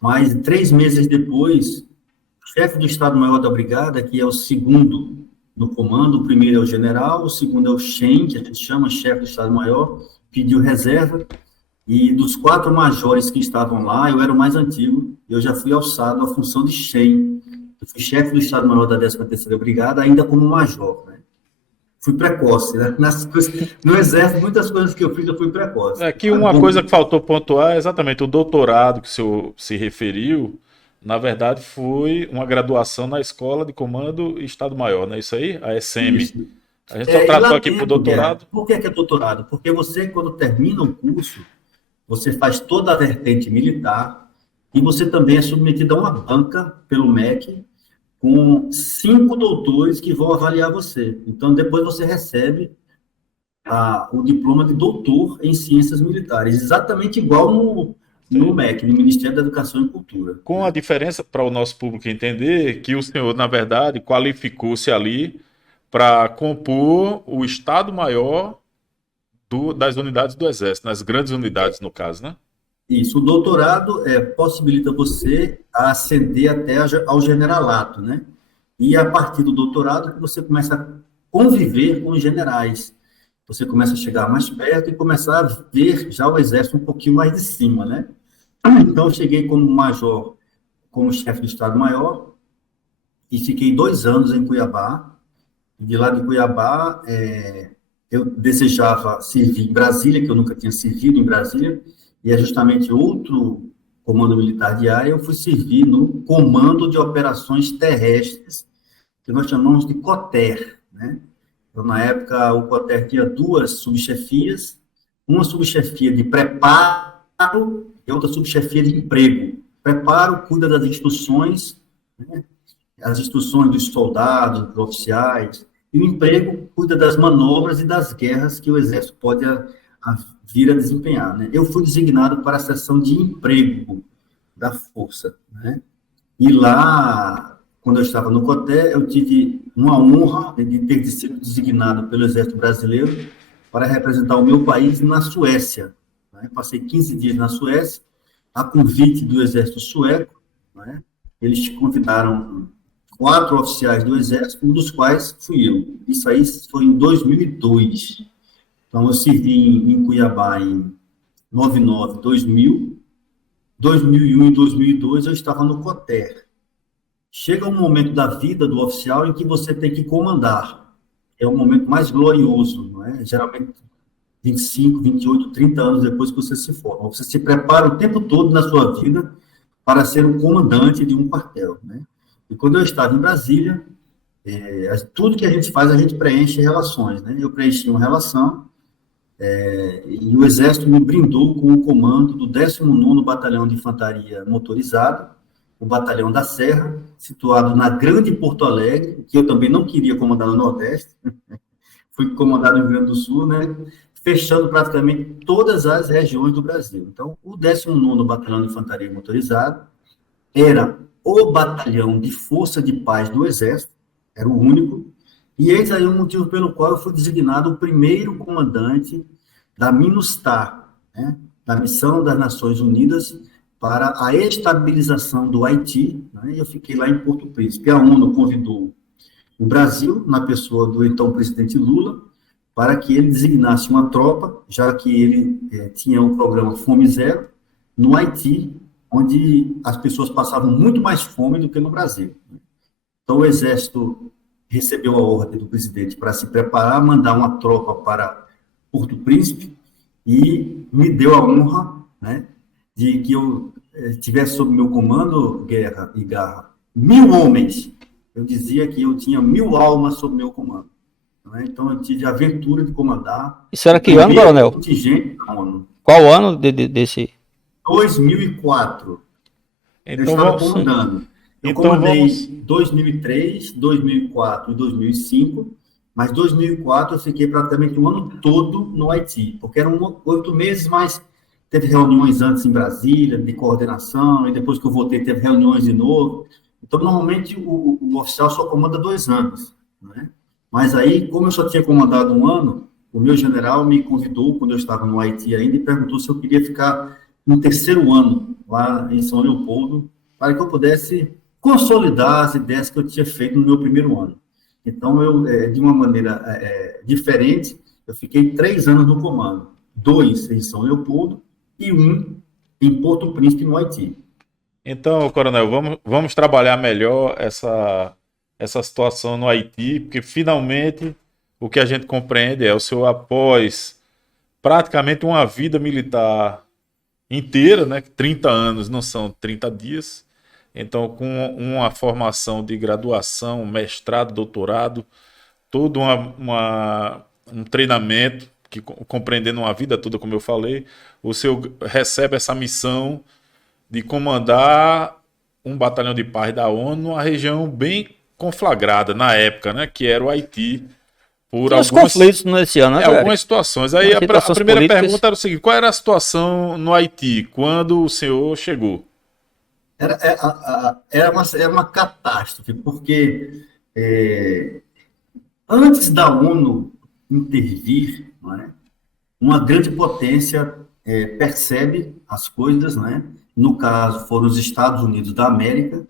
mas 3 meses depois, o chefe do Estado-Maior da Brigada, que é o segundo no comando, o primeiro é o general, o segundo é o Shen, que a gente chama chefe do Estado-Maior, pediu reserva, e dos 4 majores que estavam lá, eu era o mais antigo, eu já fui alçado à função de Shen. Eu fui chefe do Estado-Maior da 13ª Brigada, ainda como major, né? Fui precoce, né? No Exército, muitas coisas que eu fiz, eu fui precoce. Aqui uma coisa que faltou pontuar é exatamente o doutorado que o senhor se referiu, na verdade, foi uma graduação na Escola de Comando Estado-Maior, não é isso aí? A ESEMI. Isso. A gente só tratou aqui dentro, por doutorado. Por que é doutorado? Porque você, quando termina o curso, você faz toda a vertente militar e você também é submetido a uma banca pelo MEC com 5 doutores que vão avaliar você. Então, depois você recebe o diploma de doutor em ciências militares, exatamente igual no MEC, no Ministério da Educação e Cultura. Com a diferença, para o nosso público entender, que o senhor, na verdade, qualificou-se ali para compor o Estado-Maior das unidades do Exército, nas grandes unidades, no caso, né? Isso, o doutorado possibilita você a ascender até ao generalato, né? E a partir do doutorado que você começa a conviver com os generais. Você começa a chegar mais perto e começar a ver já o Exército um pouquinho mais de cima, né? Então, eu cheguei como major, como chefe do Estado-Maior, e fiquei 2 anos em Cuiabá. E de lá de Cuiabá, eu desejava servir em Brasília, que eu nunca tinha servido em Brasília, e é justamente outro comando militar de área, eu fui servir no Comando de Operações Terrestres, que nós chamamos de COTER, né? Então, na época, o COTER tinha 2 subchefias, uma subchefia de preparo e outra subchefia de emprego. Preparo cuida das instruções, né? As instruções dos soldados, dos oficiais, e o emprego cuida das manobras e das guerras que o Exército pode vir a desempenhar, né? Eu fui designado para a seção de emprego da Força, né? E lá, quando eu estava no COTER, eu tive uma honra de ter sido designado pelo Exército Brasileiro para representar o meu país na Suécia. Né? Passei 15 dias na Suécia, a convite do Exército Sueco. Né? Eles convidaram 4 oficiais do Exército, um dos quais fui eu. Isso aí foi em 2002. Então, eu servi em Cuiabá em 99, 2000, 2001 e 2002 eu estava no COTER. Chega um momento da vida do oficial em que você tem que comandar. É o momento mais glorioso, não é? Geralmente 25, 28, 30 anos depois que você se forma. Você se prepara o tempo todo na sua vida para ser o comandante de um quartel, né? E quando eu estava em Brasília, tudo que a gente faz, a gente preenche relações, né? Eu preenchi uma relação, e o Exército me brindou com o comando do 19º Batalhão de Infantaria Motorizada, o Batalhão da Serra, situado na Grande Porto Alegre, que eu também não queria comandar no Nordeste, fui comandado no Rio Grande do Sul, né? Fechando praticamente todas as regiões do Brasil. Então, o 19º Batalhão de Infantaria Motorizada era o batalhão de força de paz do Exército, era o único, e eis aí o motivo pelo qual eu fui designado o primeiro comandante da MINUSTAH, né, da Missão das Nações Unidas para a Estabilização do Haiti, né, e eu fiquei lá em Porto Príncipe. A ONU convidou o Brasil, na pessoa do então presidente Lula, para que ele designasse uma tropa, já que ele tinha o programa Fome Zero, no Haiti, onde as pessoas passavam muito mais fome do que no Brasil. Então, o Exército recebeu a ordem do presidente para se preparar, mandar uma tropa para Porto Príncipe, e me deu a honra, né, de que eu tivesse sob meu comando, Guerra e Garra, 1.000 homens. Eu dizia que eu tinha 1.000 almas sob meu comando. Né? Então, eu tive a aventura de comandar. Isso era que ano, coronel? Contingente da ONU. Qual ano desse? 2004. Então, eu estava comandando. Eu comandei 2003, 2004 e 2005, mas 2004 eu fiquei praticamente o ano todo no Haiti, porque eram 8 meses, mas teve reuniões antes em Brasília, de coordenação, e depois que eu voltei teve reuniões de novo. Então, normalmente, o oficial só comanda 2 anos, né? Mas aí, como eu só tinha comandado 1 ano, o meu general me convidou, quando eu estava no Haiti ainda, e perguntou se eu queria ficar no 3º ano, lá em São Leopoldo, para que eu pudesse consolidar as ideias que eu tinha feito no meu 1º ano. Então, eu, de uma maneira diferente, eu fiquei 3 anos no comando, 2 em São Leopoldo e 1 em Porto Príncipe, no Haiti. Então, coronel, vamos trabalhar melhor essa situação no Haiti, porque finalmente o que a gente compreende é o senhor, após praticamente uma vida militar inteira, né? 30 anos não são 30 dias, então com uma formação de graduação, mestrado, doutorado, todo um treinamento, que compreendendo uma vida toda, como eu falei, o senhor recebe essa missão de comandar um batalhão de paz da ONU numa região bem conflagrada na época, né, que era o Haiti. Por alguns conflitos nesse ano, né, algumas situações. Aí a primeira pergunta era o seguinte: qual era a situação no Haiti quando o senhor chegou? Era uma catástrofe, porque antes da ONU intervir, não é, uma grande potência percebe as coisas, né? No caso, foram os Estados Unidos da América,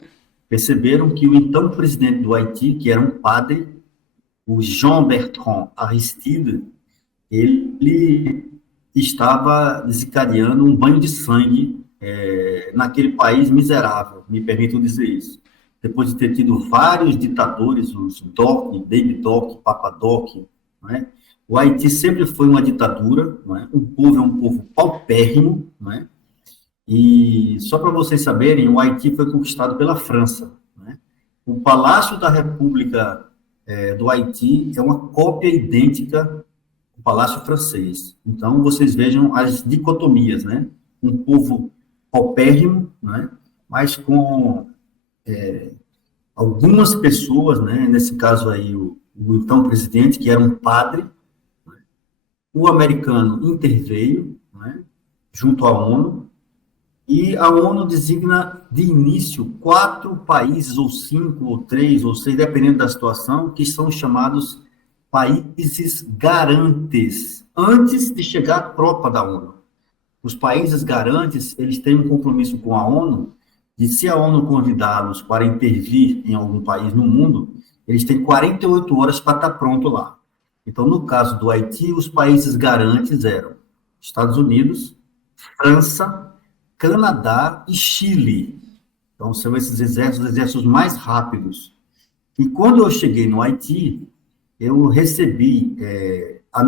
perceberam que o então presidente do Haiti, que era um padre, o Jean-Bertrand Aristide, ele estava desencadeando um banho de sangue naquele país miserável, me permitam dizer isso. Depois de ter tido vários ditadores, os Doc, Baby Doc, Papa Doc, não é? O Haiti sempre foi uma ditadura, não é? O povo é um povo paupérrimo, não é? E só para vocês saberem, o Haiti foi conquistado pela França, né? O Palácio da República do Haiti é uma cópia idêntica do Palácio francês. Então, vocês vejam as dicotomias, né? Um povo paupérrimo, né? Mas com algumas pessoas, né? Nesse caso aí, o então presidente, que era um padre, né? O americano interveio, né? Junto à ONU, e a ONU designa de início 4 países, ou 5, ou 3, ou 6, dependendo da situação, que são chamados países garantes, antes de chegar a tropa da ONU. Os países garantes, eles têm um compromisso com a ONU, de se a ONU convidá-los para intervir em algum país no mundo, eles têm 48 horas para estar pronto lá. Então, no caso do Haiti, os países garantes eram Estados Unidos, França, Canadá e Chile. Então, são esses exércitos mais rápidos. E quando eu cheguei no Haiti, eu recebi a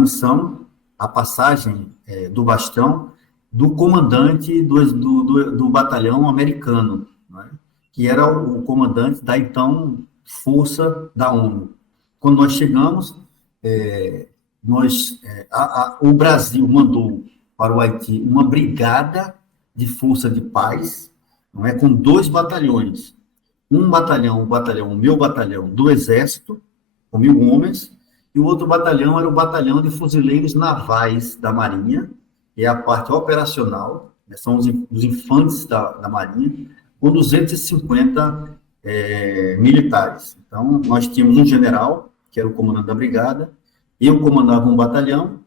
a passagem do bastão do comandante do batalhão americano, né? Que era o comandante da, então, Força da ONU. Quando nós chegamos, o Brasil mandou para o Haiti uma brigada de força de paz, não é, com 2 batalhões. O meu batalhão do Exército, com 1.000 homens, e o outro batalhão era o batalhão de fuzileiros navais da Marinha, que é a parte operacional, né, são os infantes da Marinha, com 250 militares. Então, nós tínhamos um general, que era o comandante da brigada, eu comandava um batalhão,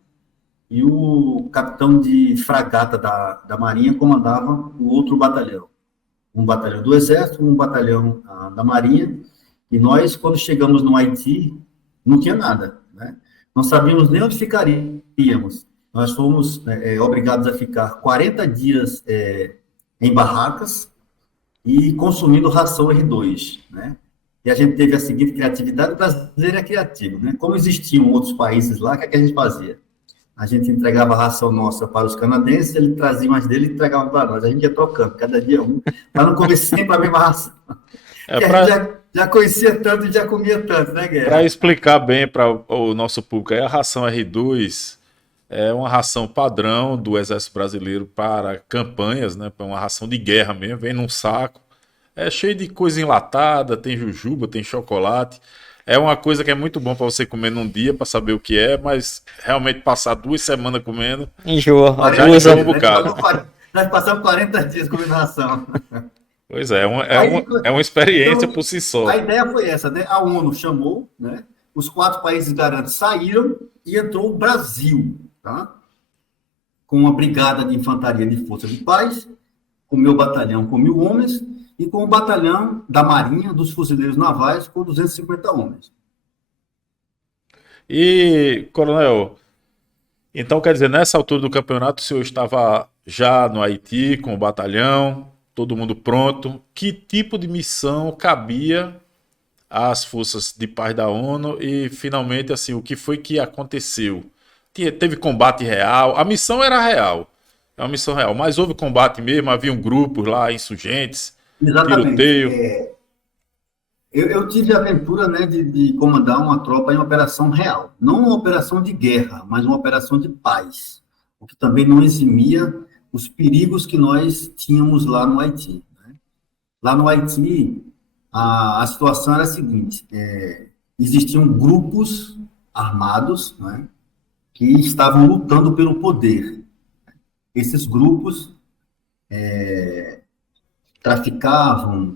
e o capitão de fragata da Marinha comandava o outro batalhão. Um batalhão do Exército, um batalhão da Marinha, e nós, quando chegamos no Haiti, não tinha nada, né? Não sabíamos nem onde ficaríamos. Nós fomos obrigados a ficar 40 dias em barracas e consumindo ração R2, né? E a gente teve a seguinte criatividade: o brasileiro é criativo, né? Como existiam outros países lá, o que a gente fazia? A gente entregava a ração nossa para os canadenses, ele trazia mais dele e entregava para nós. A gente ia trocando, cada dia um, para não comer sempre a mesma ração. Porque a gente já conhecia tanto e já comia tanto, né, Guerra? Para explicar bem para o nosso público, a ração R2 é uma ração padrão do Exército Brasileiro para campanhas, né? Para uma ração de guerra mesmo, vem num saco. É cheio de coisa enlatada, tem jujuba, tem chocolate. É uma coisa que é muito bom para você comer num dia, para saber o que é, mas realmente passar 2 semanas comendo... Enjoa. Já enjoa um bocado. Nós passamos 40 dias comendo ração. Pois é, é uma experiência então, por si só. A ideia foi essa, né? A ONU chamou, né? Os 4 países garantes saíram e entrou o Brasil, tá? Com uma brigada de infantaria de força de paz, com o meu batalhão com 1.000 homens, e com o batalhão da Marinha, dos fuzileiros navais, com 250 homens. E, coronel, então quer dizer, nessa altura do campeonato, o senhor estava já no Haiti com o batalhão, todo mundo pronto. Que tipo de missão cabia às forças de paz da ONU? E, finalmente, assim, o que foi que aconteceu? Teve combate real? A missão era real, é uma missão real, mas houve combate mesmo? Havia grupos lá, insurgentes? Exatamente. Tiroteio. Eu tive a aventura, né, de comandar uma tropa em uma operação real. Não uma operação de guerra, mas uma operação de paz. O que também não eximia os perigos que nós tínhamos lá no Haiti, né? Lá no Haiti, a situação era a seguinte: existiam grupos armados, né, que estavam lutando pelo poder. Esses grupos traficavam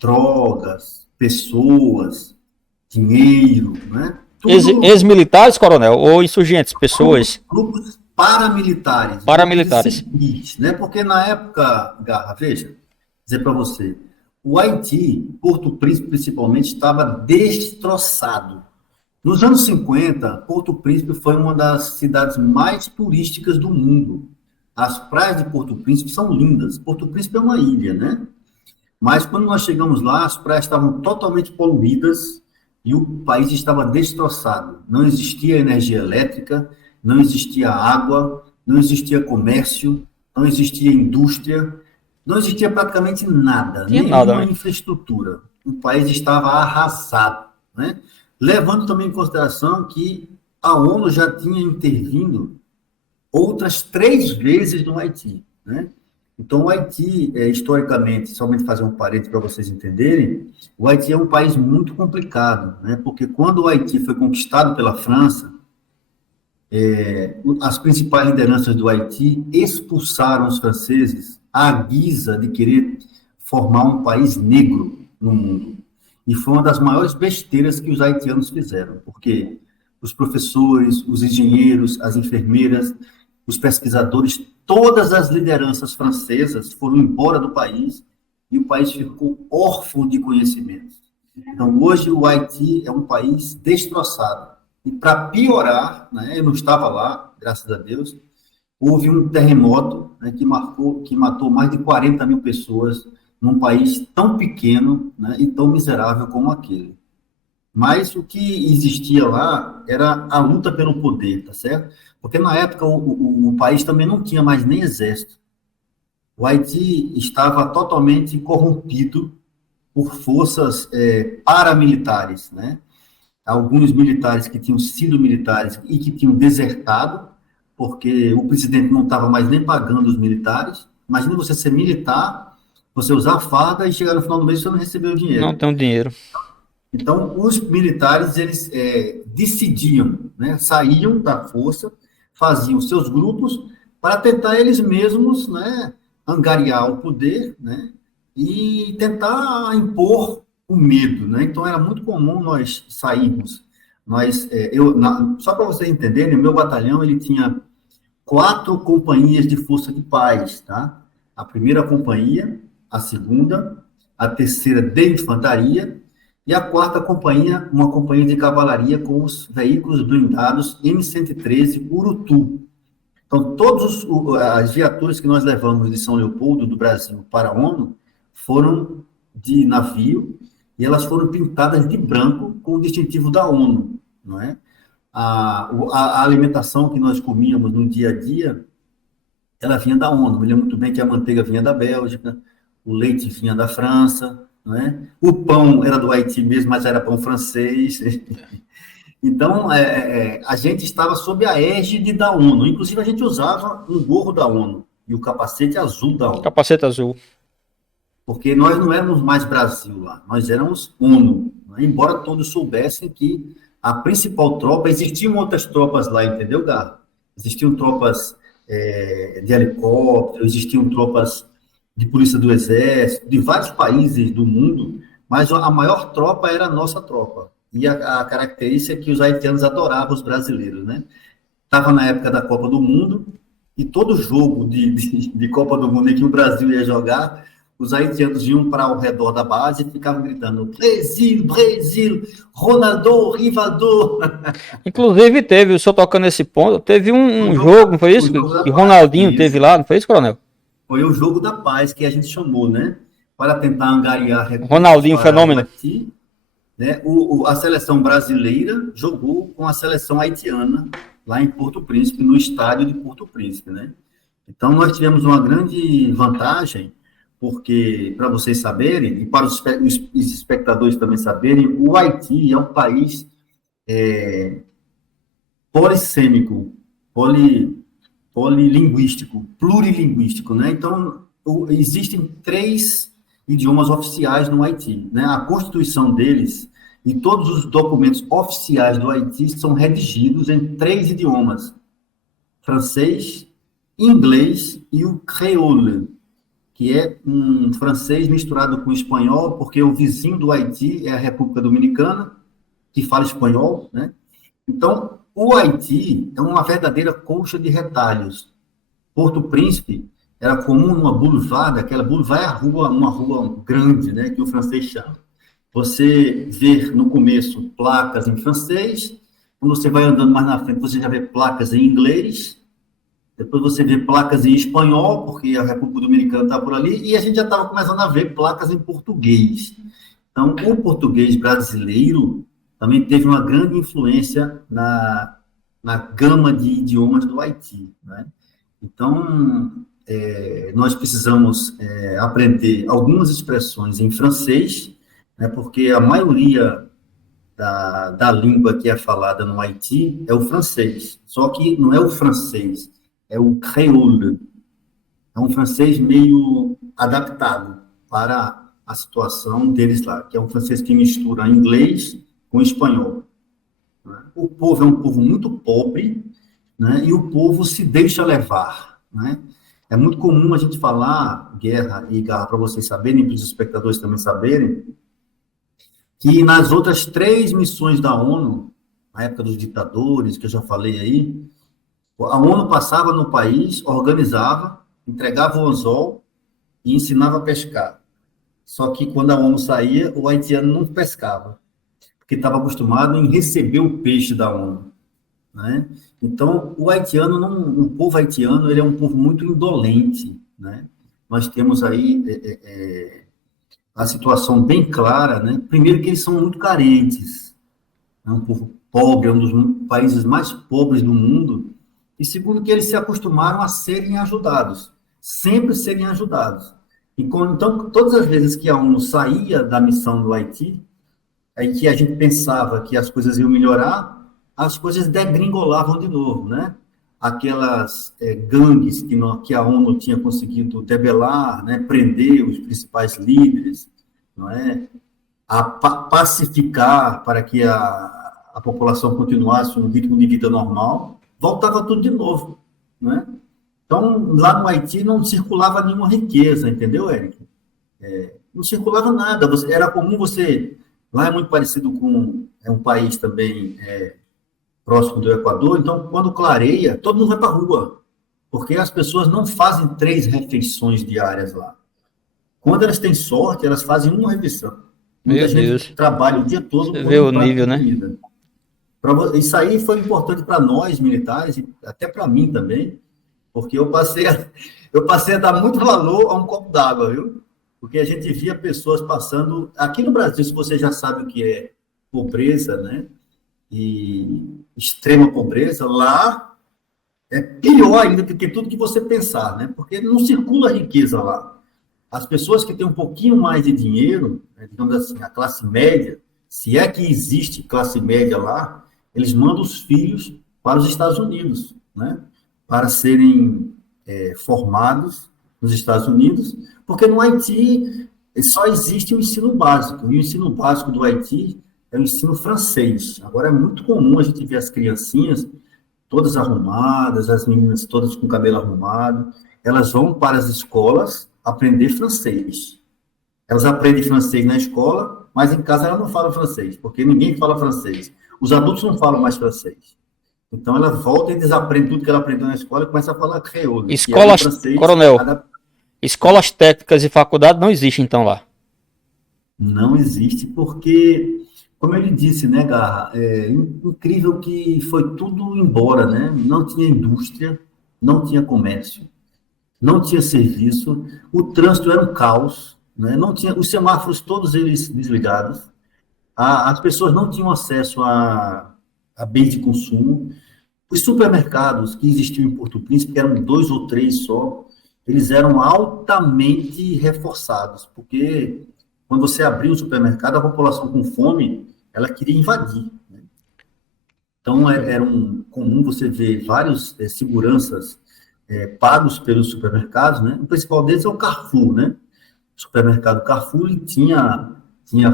drogas, pessoas, dinheiro, né? Ex-militares, coronel, ou insurgentes, pessoas? Grupos paramilitares. Paramilitares. Civis, né? Porque na época, Garra, veja, dizer para você, o Haiti, Porto Príncipe principalmente, estava destroçado. Nos anos 50, Porto Príncipe foi uma das cidades mais turísticas do mundo. As praias de Porto Príncipe são lindas. Porto Príncipe é uma ilha, né? Mas quando nós chegamos lá, as praias estavam totalmente poluídas e o país estava destroçado. Não existia energia elétrica, não existia água, não existia comércio, não existia indústria, não existia praticamente nada, nenhuma infraestrutura. O país estava arrasado, né? Levando também em consideração que a ONU já tinha intervindo outras 3 vezes no Haiti, né? Então, o Haiti, historicamente, somente fazer um parênteses para vocês entenderem, o Haiti é um país muito complicado, né? Porque quando o Haiti foi conquistado pela França, as principais lideranças do Haiti expulsaram os franceses à guisa de querer formar um país negro no mundo. E foi uma das maiores besteiras que os haitianos fizeram, porque os professores, os engenheiros, as enfermeiras, os pesquisadores, todas as lideranças francesas foram embora do país e o país ficou órfão de conhecimento. Então, hoje, o Haiti é um país destroçado. E, para piorar, né, eu não estava lá, graças a Deus, houve um terremoto, né, que matou mais de 40 mil pessoas num país tão pequeno, né, e tão miserável como aquele. Mas o que existia lá era a luta pelo poder, tá certo? Porque na época o país também não tinha mais nem exército. O Haiti estava totalmente corrompido por forças paramilitares, né? Alguns militares que tinham sido militares e que tinham desertado, porque o presidente não estava mais nem pagando os militares. Imagina você ser militar, você usar a farda e chegar no final do mês e você não recebeu o dinheiro. Não tem dinheiro. Então, os militares, eles decidiam, né, saíam da força, faziam seus grupos para tentar eles mesmos, né, angariar o poder, né, e tentar impor o medo, né? Então, era muito comum nós sairmos. Só para vocês entenderem, o meu batalhão, ele tinha 4 companhias de força de paz, tá? A primeira companhia, a segunda, a terceira de infantaria, e a quarta companhia, uma companhia de cavalaria com os veículos blindados M113 Urutu. Então, todas as viaturas que nós levamos de São Leopoldo, do Brasil, para a ONU, foram de navio, e elas foram pintadas de branco com o distintivo da ONU, não é? A alimentação que nós comíamos no dia a dia, ela vinha da ONU. Me lembro muito bem que a manteiga vinha da Bélgica, o leite vinha da França, não é? O pão era do Haiti mesmo, mas era pão francês. Então, a gente estava sob a égide da ONU. Inclusive, a gente usava um gorro da ONU e o capacete azul da ONU. Capacete azul. Porque nós não éramos mais Brasil lá, nós éramos ONU. Né? Embora todos soubessem que a principal tropa, existiam outras tropas lá, entendeu, Garra? Existiam tropas de helicóptero, existiam tropas de polícia do exército, de vários países do mundo, mas a maior tropa era a nossa tropa. E a característica é que os haitianos adoravam os brasileiros, né? Estava na época da Copa do Mundo, e todo jogo de Copa do Mundo em que o Brasil ia jogar, os haitianos iam para ao redor da base e ficavam gritando Brasil, Brasil, Ronaldo, Rivaldo. Inclusive, teve, o senhor tocando nesse ponto, teve um jogo, não foi isso? Que Ronaldinho teve lá, não foi isso, Coronel? Foi o jogo da paz que a gente chamou, né? Para tentar angariar recursos. Ronaldinho, fenômeno. Haiti, né? A seleção brasileira jogou com a seleção haitiana lá em Porto Príncipe, no estádio de Porto Príncipe, né? Então, nós tivemos uma grande vantagem, porque, para vocês saberem, e para os espectadores também saberem, o Haiti é um país polissêmico, polilinguístico, plurilinguístico, né? Então, existem 3 idiomas oficiais no Haiti, né? A Constituição deles e todos os documentos oficiais do Haiti são redigidos em 3 idiomas: francês, inglês e o creole, que é um francês misturado com espanhol, porque o vizinho do Haiti é a República Dominicana, que fala espanhol, né? Então, o Haiti é uma verdadeira colcha de retalhos. Porto Príncipe era comum numa boulevard, aquela boulevard é uma rua grande, né, que o francês chama. Você vê no começo placas em francês, quando você vai andando mais na frente, você já vê placas em inglês, depois você vê placas em espanhol, porque a República Dominicana está por ali, e a gente já estava começando a ver placas em português. Então, o português brasileiro também teve uma grande influência na gama de idiomas do Haiti, né? Então, nós precisamos aprender algumas expressões em francês, né, porque a maioria da língua que é falada no Haiti é o francês, só que não é o francês, é o creole. É um francês meio adaptado para a situação deles lá, que é um francês que mistura inglês com espanhol. O povo é um povo muito pobre, né, e o povo se deixa levar, né? É muito comum a gente falar, Guerra e Garra, para vocês saberem, para os espectadores também saberem, que nas outras 3 missões da ONU, na época dos ditadores, que eu já falei aí, a ONU passava no país, organizava, entregava o anzol e ensinava a pescar. Só que quando a ONU saía, o haitiano não pescava, porque estava acostumado em receber o peixe da ONU, né? Então, o haitiano, o povo haitiano, ele é um povo muito indolente, né? Nós temos aí a situação bem clara, né? Primeiro que eles são muito carentes, é um povo pobre, é um dos países mais pobres do mundo, e segundo que eles se acostumaram a serem ajudados, sempre serem ajudados. Então, todas as vezes que a ONU saía da missão do Haiti, aí que a gente pensava que as coisas iam melhorar, as coisas degringolavam de novo, né? Aquelas gangues que a ONU tinha conseguido debelar, né? Prender os principais líderes, não é? Pacificar para que a população continuasse um ritmo de vida normal, voltava tudo de novo, né? Então, lá no Haiti não circulava nenhuma riqueza, entendeu, Eric? Não circulava nada, era comum você... Lá é muito parecido com um país também próximo do Equador, então, quando clareia, todo mundo vai para a rua, porque as pessoas não fazem 3 refeições diárias lá. Quando elas têm sorte, elas fazem uma refeição. Muita gente trabalha o dia todo por um prato de comida. Isso aí foi importante para nós, militares, e até para mim também, porque eu passei a dar muito valor a um copo d'água, viu? Porque a gente via pessoas passando... Aqui no Brasil, se você já sabe o que é pobreza, né? E extrema pobreza, lá é pior ainda do que tudo que você pensar, né? Porque não circula riqueza lá. As pessoas que têm um pouquinho mais de dinheiro, né, digamos assim, a classe média, se é que existe classe média lá, eles mandam os filhos para os Estados Unidos, né? Para serem formados nos Estados Unidos, porque no Haiti só existe o ensino básico, e o ensino básico do Haiti é o ensino francês. Agora, é muito comum a gente ver as criancinhas todas arrumadas, as meninas todas com cabelo arrumado, elas vão para as escolas aprender francês. Elas aprendem francês na escola, mas em casa elas não falam francês, porque ninguém fala francês. Os adultos não falam mais francês. Então, ela volta e desaprende tudo que ela aprendeu na escola e começa a falar creole. Escolas, coronel, escolas técnicas e faculdade não existem, então, lá? Não existe, porque, como ele disse, né, Garra, é incrível que foi tudo embora, né? Não tinha indústria, não tinha comércio, não tinha serviço, o trânsito era um caos, né? Não tinha, os semáforos todos eles desligados, as pessoas não tinham acesso a bens de consumo. Os supermercados que existiam em Porto Príncipe, que eram 2 ou 3 só, eles eram altamente reforçados, porque quando você abria um supermercado, a população com fome, ela queria invadir, né? Então, era comum você ver vários seguranças pagos pelos supermercados, né? O principal deles é o Carrefour, né? O supermercado Carrefour, ele tinha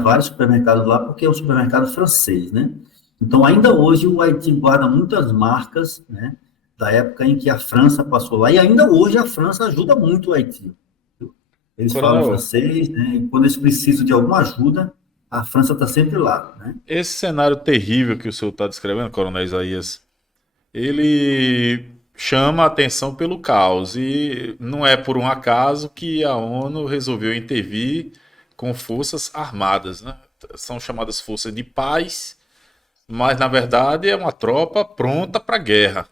vários supermercados lá, porque é um supermercado francês, né? Então, ainda hoje, o Haiti guarda muitas marcas, né, da época em que a França passou lá, e ainda hoje a França ajuda muito o Haiti. Eles falam francês, né, e quando eles precisam de alguma ajuda, a França está sempre lá, né? Esse cenário terrível que o senhor está descrevendo, Coronel Isaías, ele chama a atenção pelo caos, e não é por um acaso que a ONU resolveu intervir com forças armadas, né? São chamadas forças de paz, mas na verdade é uma tropa pronta para a guerra.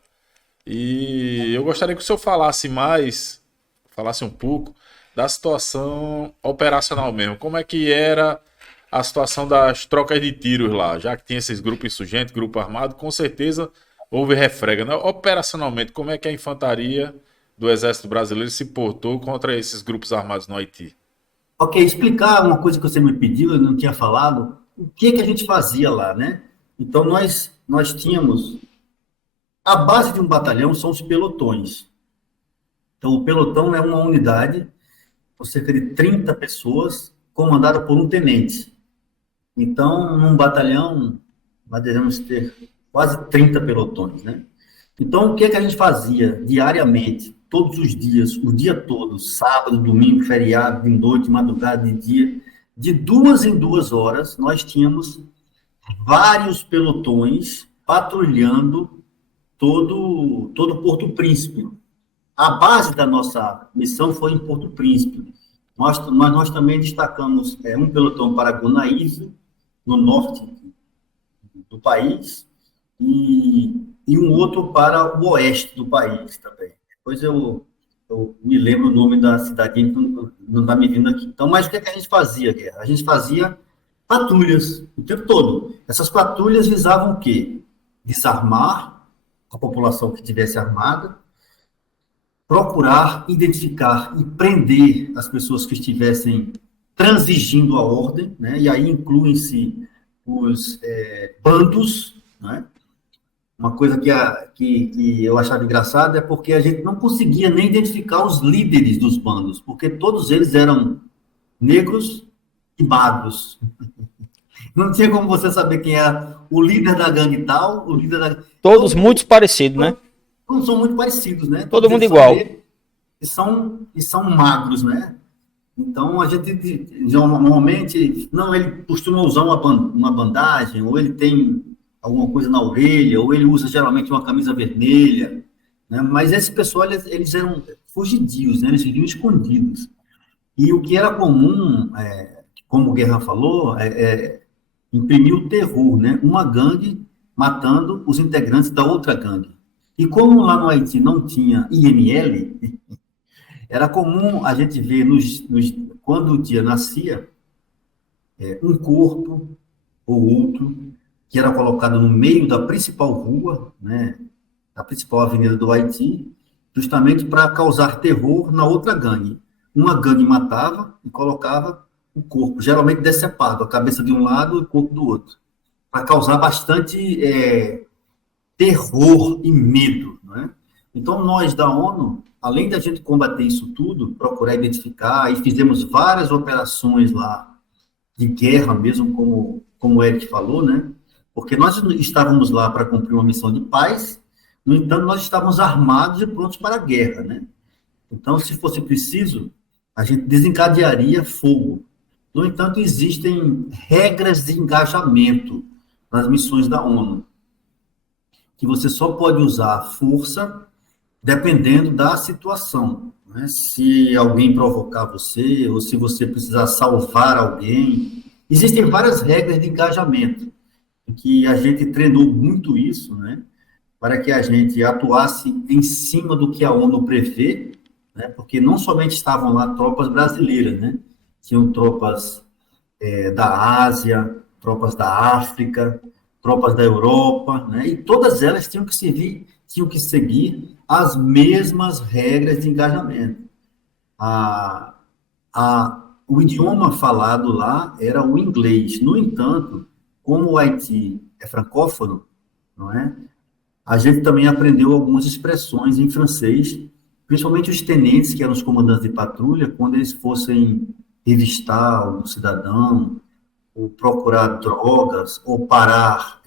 E eu gostaria que o senhor falasse um pouco da situação operacional mesmo. Como é que era a situação das trocas de tiros lá? Já que tinha esses grupos insurgentes, grupo armado, com certeza houve refrega, né? Operacionalmente, como é que a infantaria do Exército Brasileiro se portou contra esses grupos armados no Haiti? Ok, explicar uma coisa que você me pediu, eu não tinha falado, o que a gente fazia lá, né? Então, nós tínhamos... A base de um batalhão são os pelotões. Então, o pelotão é uma unidade com cerca de 30 pessoas, comandada por um tenente. Então, num batalhão, nós devemos ter quase 30 pelotões, né? Então, o que a gente fazia diariamente, todos os dias, o dia todo, sábado, domingo, feriado, de noite, madrugada, de dia, de 2 em 2 horas, nós tínhamos vários pelotões patrulhando todo Porto Príncipe. A base da nossa missão foi em Porto Príncipe. Nós também destacamos um pelotão para Gonaíves, no norte do país, e um outro para o oeste do país também. Depois eu me lembro o nome da cidadinha, que não está me vindo aqui. Então, mas o que é que a gente fazia, Guerra? A gente fazia patrulhas o tempo todo. Essas patrulhas visavam o quê? Desarmar a população que estivesse armada, procurar, identificar e prender as pessoas que estivessem transigindo a ordem, né? E aí incluem-se os bandos, né? Uma coisa que eu achava engraçada é porque a gente não conseguia nem identificar os líderes dos bandos, porque todos eles eram negros e magros. Não tinha como você saber quem era o líder da gangue tal, o líder da... Todos muito parecidos, né? Não são muito parecidos, né? Todo mundo igual. E são magros, né? Então, a gente, normalmente, não, ele costuma usar uma bandagem, ou ele tem alguma coisa na orelha, ou ele usa geralmente uma camisa vermelha, né? Mas esse pessoal, eles eram fugidios, né? Eles viviam escondidos. E o que era comum, como o Guerra falou, imprimir o terror, né? Uma gangue matando os integrantes da outra gangue. E como lá no Haiti não tinha IML, era comum a gente ver, quando o dia nascia, um corpo ou outro que era colocado no meio da principal rua, né, da principal avenida do Haiti, justamente para causar terror na outra gangue. Uma gangue matava e colocava o corpo, geralmente decepado, a cabeça de um lado e o corpo do outro, para causar bastante terror e medo, né? Então, nós da ONU, além da gente combater isso tudo, procurar identificar, e fizemos várias operações lá, de guerra mesmo, como o Eric falou, né? Porque nós estávamos lá para cumprir uma missão de paz, no entanto, nós estávamos armados e prontos para a guerra, né? Então, se fosse preciso, a gente desencadearia fogo. No entanto, existem regras de engajamento nas missões da ONU, que você só pode usar força dependendo da situação, né? Se alguém provocar você, ou se você precisar salvar alguém. Existem várias regras de engajamento, que a gente treinou muito isso, né? Para que a gente atuasse em cima do que a ONU prevê, né? Porque não somente estavam lá tropas brasileiras, né? Tinham tropas da Ásia, tropas da África, tropas da Europa, né? E todas elas tinham que seguir as mesmas regras de engajamento. O idioma falado lá era o inglês. No entanto, como o Haiti é francófono, não é? A gente também aprendeu algumas expressões em francês, principalmente os tenentes, que eram os comandantes de patrulha, quando eles fossem revistar um cidadão, ou procurar drogas, ou parar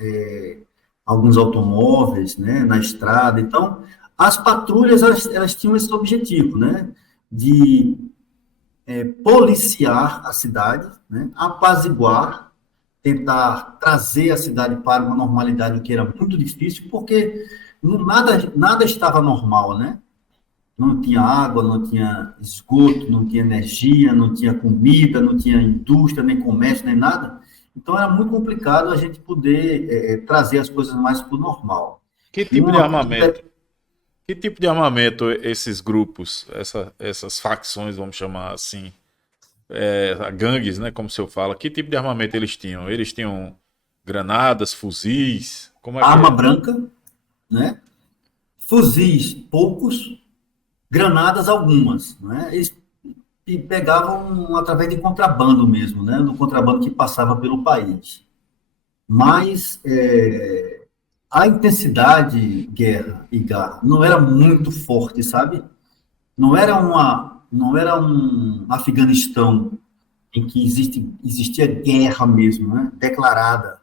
alguns automóveis, né, na estrada. Então, as patrulhas, elas tinham esse objetivo, né, de policiar a cidade, né, apaziguar, tentar trazer a cidade para uma normalidade, o que era muito difícil, porque nada estava normal, né? Não tinha água, não tinha esgoto, não tinha energia, não tinha comida, não tinha indústria, nem comércio, nem nada. Então, era muito complicado a gente poder trazer as coisas mais para o normal. Que tipo de armamento? Que tipo de armamento esses grupos, essas facções, vamos chamar assim, gangues, né, como o senhor fala, que tipo de armamento eles tinham? Eles tinham granadas, fuzis? Como é Arma branca, né? Fuzis, poucos. Granadas algumas, né? Eles pegavam através de contrabando mesmo, né? No contrabando que passava pelo país. Mas a intensidade, Guerra e Gar, não era muito forte, sabe? Não era um Afeganistão em que existia guerra mesmo, né? Declarada.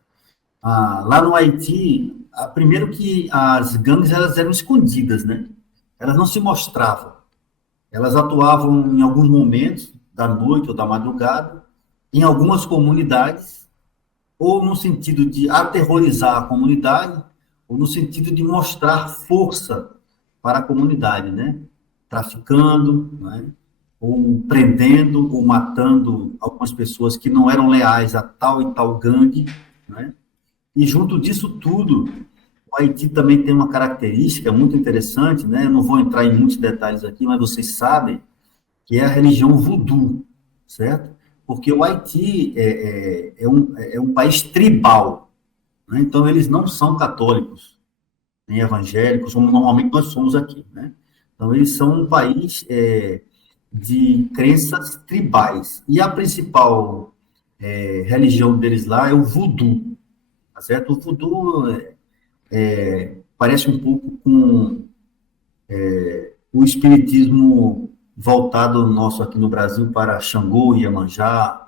Lá no Haiti, primeiro que as gangues elas eram escondidas, né? Elas não se mostravam. Elas atuavam em alguns momentos da noite ou da madrugada, em algumas comunidades, ou no sentido de aterrorizar a comunidade, ou no sentido de mostrar força para a comunidade, né? Traficando, né? Ou prendendo ou matando algumas pessoas que não eram leais a tal e tal gangue, né? E junto disso tudo, o Haiti também tem uma característica muito interessante, né? Eu não vou entrar em muitos detalhes aqui, mas vocês sabem que é a religião voodoo, certo? Porque o Haiti é um país tribal, né? Então eles não são católicos, nem evangélicos, como normalmente nós somos aqui, né? Então eles são um país de crenças tribais. E a principal religião deles lá é o voodoo, tá certo? O voodoo parece um pouco com o espiritismo voltado nosso aqui no Brasil para Xangô, Iemanjá,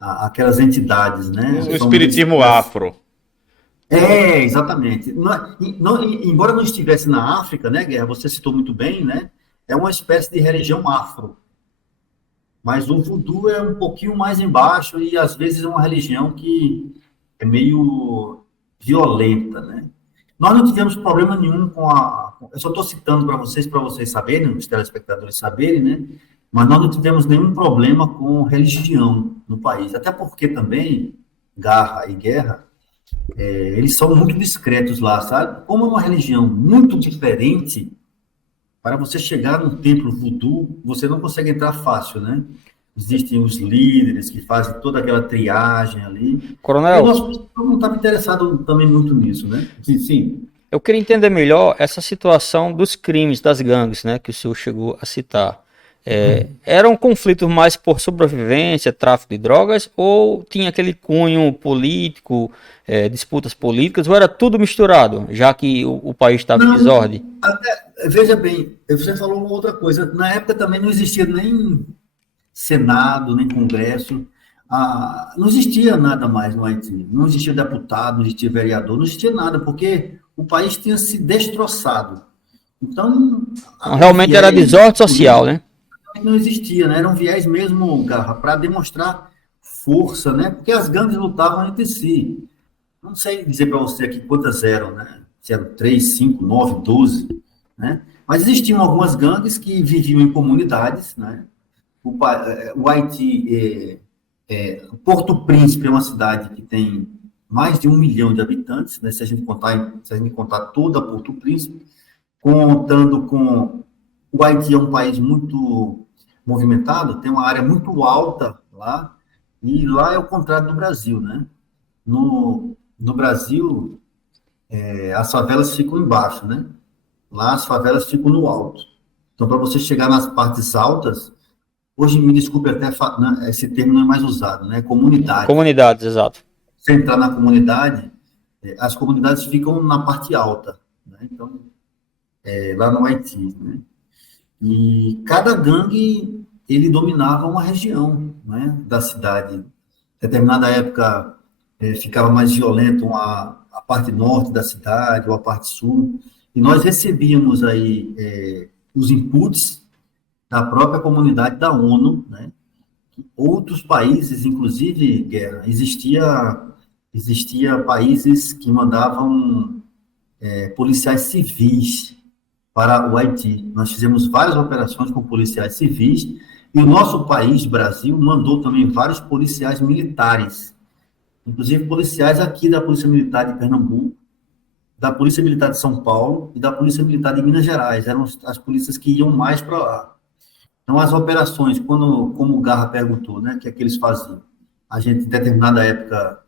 aquelas entidades, né? O São espiritismo entidades. afro. Exatamente. Embora não estivesse na África, né, Guerra, você citou muito bem, né? É uma espécie de religião afro. Mas o voodoo é um pouquinho mais embaixo e às vezes é uma religião que é meio violenta, né? Nós não tivemos problema nenhum com a. Eu só estou citando para vocês saberem, os telespectadores saberem, né? Mas nós não tivemos nenhum problema com religião no país. Até porque também, Garra e Guerra, eles são muito discretos lá, sabe? Como é uma religião muito diferente, para você chegar num templo voodoo, você não consegue entrar fácil, né? Existem os líderes que fazem toda aquela triagem ali. E o Coronel, nosso pessoal não estava interessado também muito nisso, né? Sim, sim. eu queria entender melhor essa situação dos crimes, das gangues, né, que o senhor chegou a citar. Eram conflitos mais por sobrevivência, tráfico de drogas, ou tinha aquele cunho político, disputas políticas, ou era tudo misturado, já que o país estava em Não, desordem? veja bem, você falou uma outra coisa. Na época também não existia nem Senado, nem Congresso. Não existia nada mais no Haiti. Não existia deputado, não existia vereador, não existia nada, porque o país tinha se destroçado. Então, Então, o realmente era viés desordem social, político né? não existia, né? Era um viés mesmo, Garra, para demonstrar força, né? Porque as gangues lutavam entre si. Não sei dizer para você aqui quantas eram, né? Se eram 3, 5, 9, 12, né? Mas existiam algumas gangues que viviam em comunidades, né? O Haiti, Porto Príncipe é uma cidade que tem mais de 1 milhão de habitantes, né? Se a gente contar toda Porto Príncipe, contando com o Haiti é um país muito movimentado, tem uma área muito alta lá, e lá é o contrário do Brasil, né? No Brasil, as favelas ficam embaixo, né? Lá as favelas ficam no alto. Então, para você chegar nas partes altas, hoje, me desculpe até, né, esse termo não é mais usado, né? Comunidade. Comunidades, exato. Você entrar na comunidade, as comunidades ficam na parte alta, né? Então, lá no Haiti, né? E cada gangue, ele dominava uma região, né, da cidade. Em determinada época, ficava mais violento a parte norte da cidade ou a parte sul. E nós recebíamos aí os inputs da própria comunidade da ONU, né? Outros países, inclusive, Guerra, existia países que mandavam policiais civis para o Haiti. Nós fizemos várias operações com policiais civis e o nosso país, Brasil, mandou também vários policiais militares, inclusive policiais aqui da Polícia Militar de Pernambuco, da Polícia Militar de São Paulo e da Polícia Militar de Minas Gerais. Eram as polícias que iam mais para lá. Então, as operações, como o Garra perguntou, né, que é que eles faziam? A gente, em determinada época,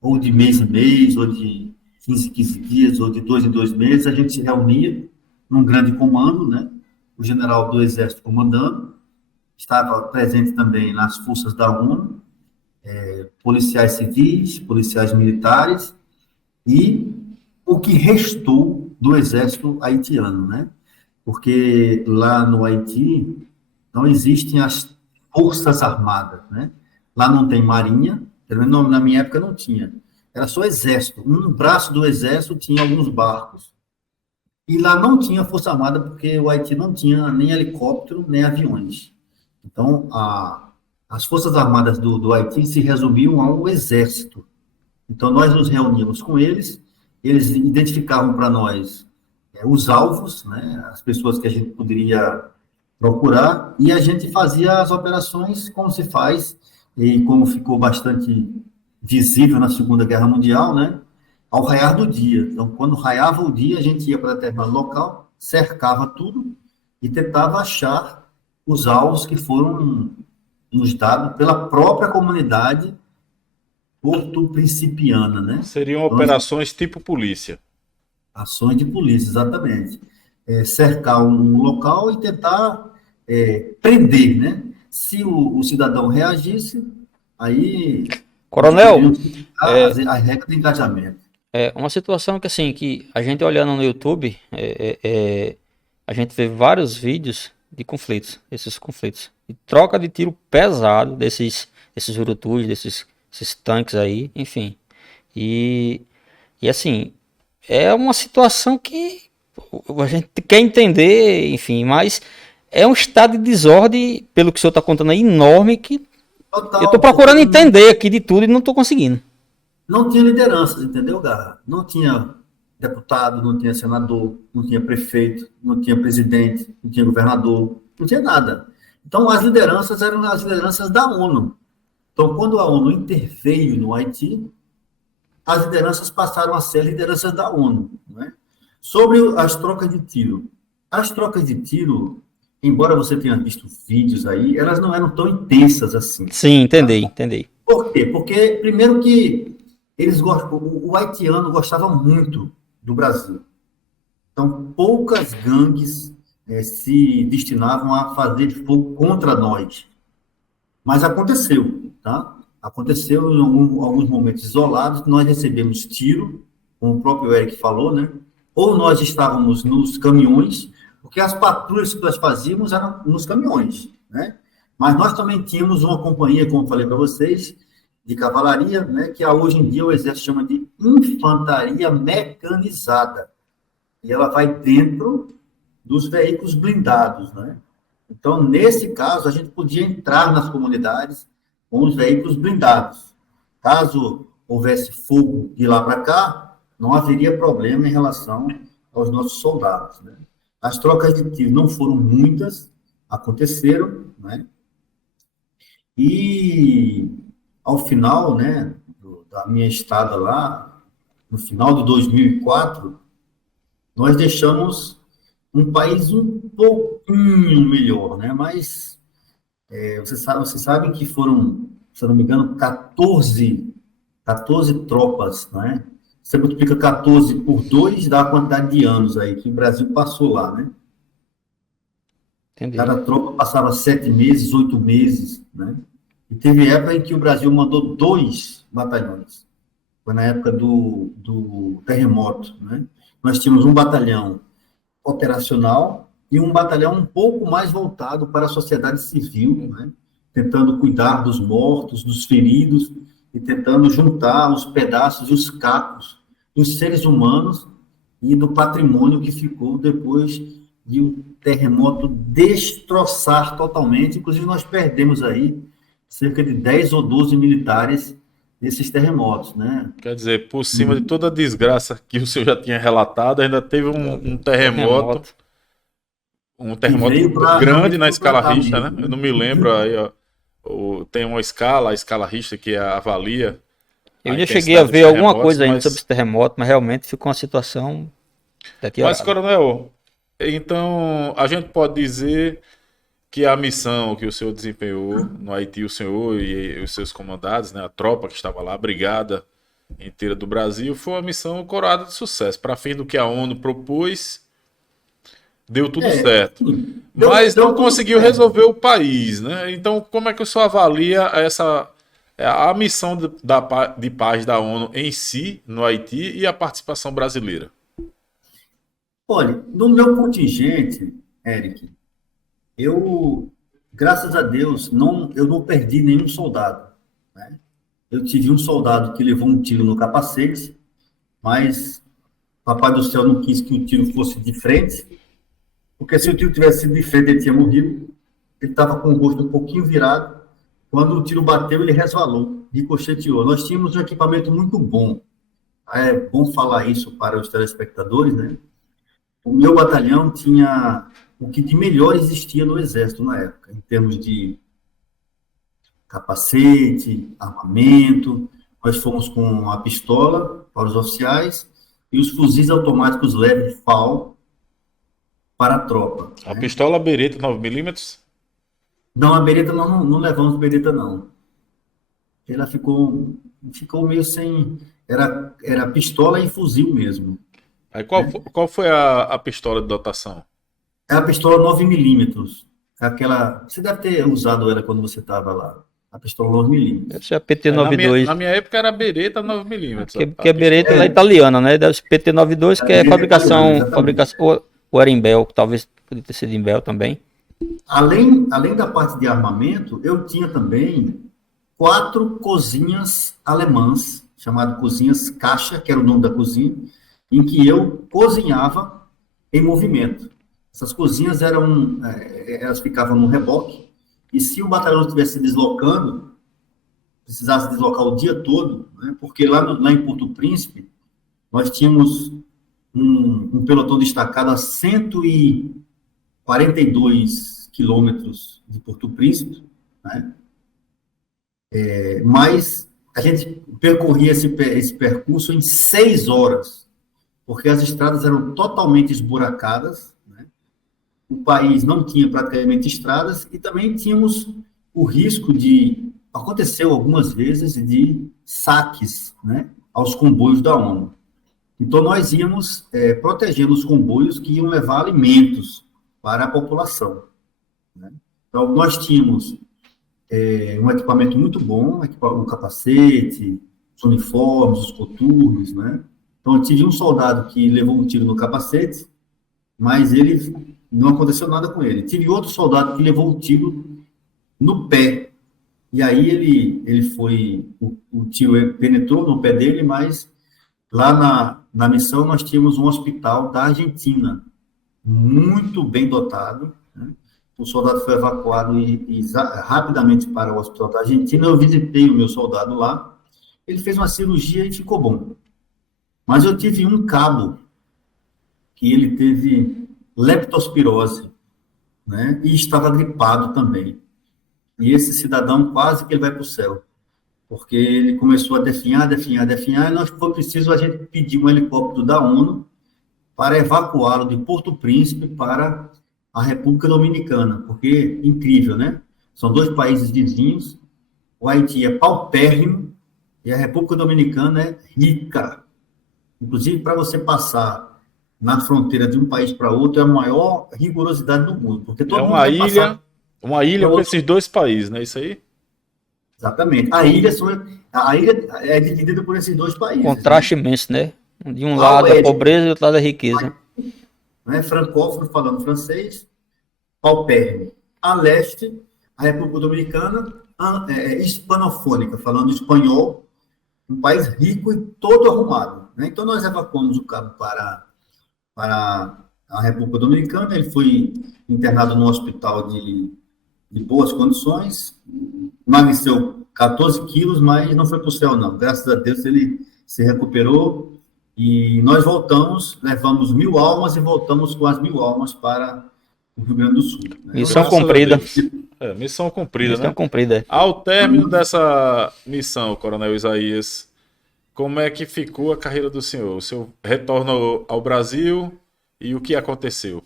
ou de mês em mês, ou de 15 em 15 dias, ou de 2 em 2 meses, a gente se reunia num grande comando, né? O general do Exército comandando, estava presente também nas forças da ONU, policiais civis, policiais militares, e o que restou do Exército haitiano, né? Porque lá no Haiti não existem as forças armadas, né? Lá não tem marinha, pelo menos na minha época não tinha. Era só exército. Um braço do exército tinha alguns barcos. E lá não tinha força armada porque o Haiti não tinha nem helicóptero, nem aviões. Então, as forças armadas do Haiti se resumiam ao exército. Então, nós nos reuníamos com eles eles identificavam para nós os alvos, né, as pessoas que a gente poderia procurar, e a gente fazia as operações como se faz, e como ficou bastante visível na Segunda Guerra Mundial, né, ao raiar do dia. Então, quando raiava o dia, a gente ia para determinado local, cercava tudo e tentava achar os alvos que foram nos dados pela própria comunidade porto-principiana, né? Seriam Então, operações tipo polícia. ações de polícia, exatamente. Cercar um local e tentar prender, né? Se o cidadão reagisse, aí Coronel, a regra do engajamento. é uma situação que assim, que a gente olhando no YouTube, a gente vê vários vídeos de conflitos, esses conflitos. E troca de tiro pesado desses urutus, esses tanques aí, enfim. E, e assim, é uma situação que a gente quer entender, enfim, mas é um estado de desordem, pelo que o senhor está contando aí, enorme, que eu estou Total, procurando porque entender aqui de tudo e não estou conseguindo. não tinha lideranças, entendeu, Garra? Não tinha deputado, não tinha senador, não tinha prefeito, não tinha presidente, não tinha governador, não tinha nada. Então, as lideranças eram as lideranças da ONU. Então, quando a ONU interveio no Haiti, as lideranças passaram a ser lideranças da ONU. Né? Sobre as trocas de tiro. As trocas de tiro, embora você tenha visto vídeos aí, elas não eram tão intensas assim. Sim, Tá? entendi. Por quê? Porque, primeiro que o haitiano gostava muito do Brasil. Então, poucas gangues se destinavam a fazer fogo contra nós. Mas aconteceu, tá? Aconteceu em alguns momentos isolados, nós recebemos tiro, como o próprio Eric falou, né? Ou nós estávamos nos caminhões, porque as patrulhas que nós fazíamos eram nos caminhões, né? Mas nós também tínhamos uma companhia, como eu falei para vocês, de cavalaria, né? Que hoje em dia o Exército chama de infantaria mecanizada. E ela vai dentro dos veículos blindados, né? Então, nesse caso, a gente podia entrar nas comunidades com os veículos blindados. Caso houvesse fogo de lá para cá, não haveria problema em relação aos nossos soldados, né? As trocas de tiro não foram muitas, aconteceram, né? E, ao final, né, da minha estada lá, no final de 2004, nós deixamos um país um pouquinho melhor, né? Mas vocês sabem que foram, se eu não me engano, 14 tropas, né? Você multiplica 14 por 2, dá a quantidade de anos aí que o Brasil passou lá, né? Entendi. Cada tropa passava 7 meses, 8 meses, né? E teve época em que o Brasil mandou 2 batalhões. Foi na época do terremoto, né? Nós tínhamos um batalhão operacional e um batalhão um pouco mais voltado para a sociedade civil, né? Tentando cuidar dos mortos, dos feridos e tentando juntar os pedaços e os cacos dos seres humanos e do patrimônio que ficou depois de o terremoto destroçar totalmente. Inclusive, nós perdemos aí cerca de 10 ou 12 militares nesses terremotos, né? Quer dizer, por cima de toda a desgraça que o senhor já tinha relatado, ainda teve um terremoto. Um terremoto grande na escala Richter, né? Eu não me lembro aí, ó. Tem uma escala, a escala Richter, que avalia. Eu já cheguei a ver alguma coisa ainda sobre esse terremoto, mas realmente ficou uma situação daqui a... Mas, coronel, então a gente pode dizer que a missão que o senhor desempenhou no Haiti, o senhor e os seus comandados, né, a tropa que estava lá, a brigada inteira do Brasil, foi uma missão coroada de sucesso. Para fim do que a ONU propôs, deu tudo certo. Mas não conseguiu resolver o país, né? Então, como é que o senhor avalia a missão de paz da ONU em si, no Haiti, e a participação brasileira? Olha, no meu contingente, Eric, graças a Deus, eu não perdi nenhum soldado, né? Eu tive um soldado que levou um tiro no capacete, mas Papai do Céu não quis que o tiro fosse de frente, porque se o tiro tivesse sido de frente, ele tinha morrido. Ele estava com o rosto um pouquinho virado. Quando o tiro bateu, ele resvalou, ricocheteou. Nós tínhamos um equipamento muito bom. é bom falar isso para os telespectadores, né? O meu batalhão tinha o que de melhor existia no Exército na época, em termos de capacete, armamento. Nós fomos com a pistola para os oficiais e os fuzis automáticos leves FAL para a tropa, A né? pistola Beretta 9mm? Não, a bereta nós não levamos bereta, não. Ela ficou meio sem... Era pistola e fuzil mesmo, Aí né? qual foi a pistola de dotação? É a pistola 9 milímetros. Aquela... Você deve ter usado ela quando você estava lá. A pistola 9 Deve milímetros. ser a Na minha, PT-92. na minha época era Beretta 9mm, Que a a Beretta pistola. ela é italiana, né? Deve ser PT-92, que é Bereta italiana, fabricação, exatamente. ou era em Bell, talvez poderia ter sido em Bell também. Além da parte de armamento, eu tinha também 4 cozinhas alemãs, chamadas cozinhas caixa, que era o nome da cozinha, em que eu cozinhava em movimento. Essas cozinhas elas ficavam no reboque, e se o batalhão estivesse se deslocando, precisasse deslocar o dia todo, né, porque lá em Porto Príncipe, nós tínhamos um pelotão destacado a 142 quilômetros de Porto Príncipe, né? Mas a gente percorria esse percurso em 6 horas, porque as estradas eram totalmente esburacadas, né? O país não tinha praticamente estradas e também tínhamos o risco de, aconteceu algumas vezes, de saques, né, aos comboios da ONU. Então, nós íamos protegendo os comboios que iam levar alimentos para a população, né? Então, nós tínhamos um equipamento muito bom, o capacete, os uniformes, os coturnos, né? Então, eu tive um soldado que levou um tiro no capacete, mas ele não aconteceu nada com ele. Tive outro soldado que levou um tiro no pé, e aí o tiro penetrou no pé dele, mas lá na missão nós tínhamos um hospital da Argentina, muito bem dotado, né? O soldado foi evacuado rapidamente para o hospital da Argentina. Eu visitei o meu soldado lá, ele fez uma cirurgia e ficou bom. Mas eu tive um cabo que ele teve leptospirose, né? E estava gripado também. E esse cidadão quase que ele vai para o céu, porque ele começou a definhar, e nós foi preciso a gente pedir um helicóptero da ONU para evacuá-lo de Porto Príncipe para a República Dominicana, porque, incrível, né? São 2 países vizinhos, o Haiti é paupérrimo e a República Dominicana é rica. Inclusive, para você passar na fronteira de um país para outro, é a maior rigorosidade do mundo, porque É todo mundo quer passar uma para ilha com outro. esses dois países, não é isso aí? Exatamente. A ilha é dividida por esses 2 países, né? Contraste imenso, né? De um Qual lado a é, pobreza e do outro lado a riqueza. né? Francófono falando francês, paupérrimo. A leste, a República Dominicana, hispanofônica, falando espanhol, um país rico e todo arrumado, né? Então, nós evacuamos o cabo para a República Dominicana, ele foi internado num hospital de boas condições, emagreceu 14 quilos, mas não foi para o céu, não. Graças a Deus, ele se recuperou e nós voltamos, levamos 1.000 almas e voltamos com as 1.000 almas para o Rio Grande do Sul, né? Missão Graças a cumprida. Deus. Missão cumprida, Missão né? cumprida. Ao término dessa missão, Coronel Isaías, como é que ficou a carreira do senhor? O senhor retorna ao Brasil e o que aconteceu?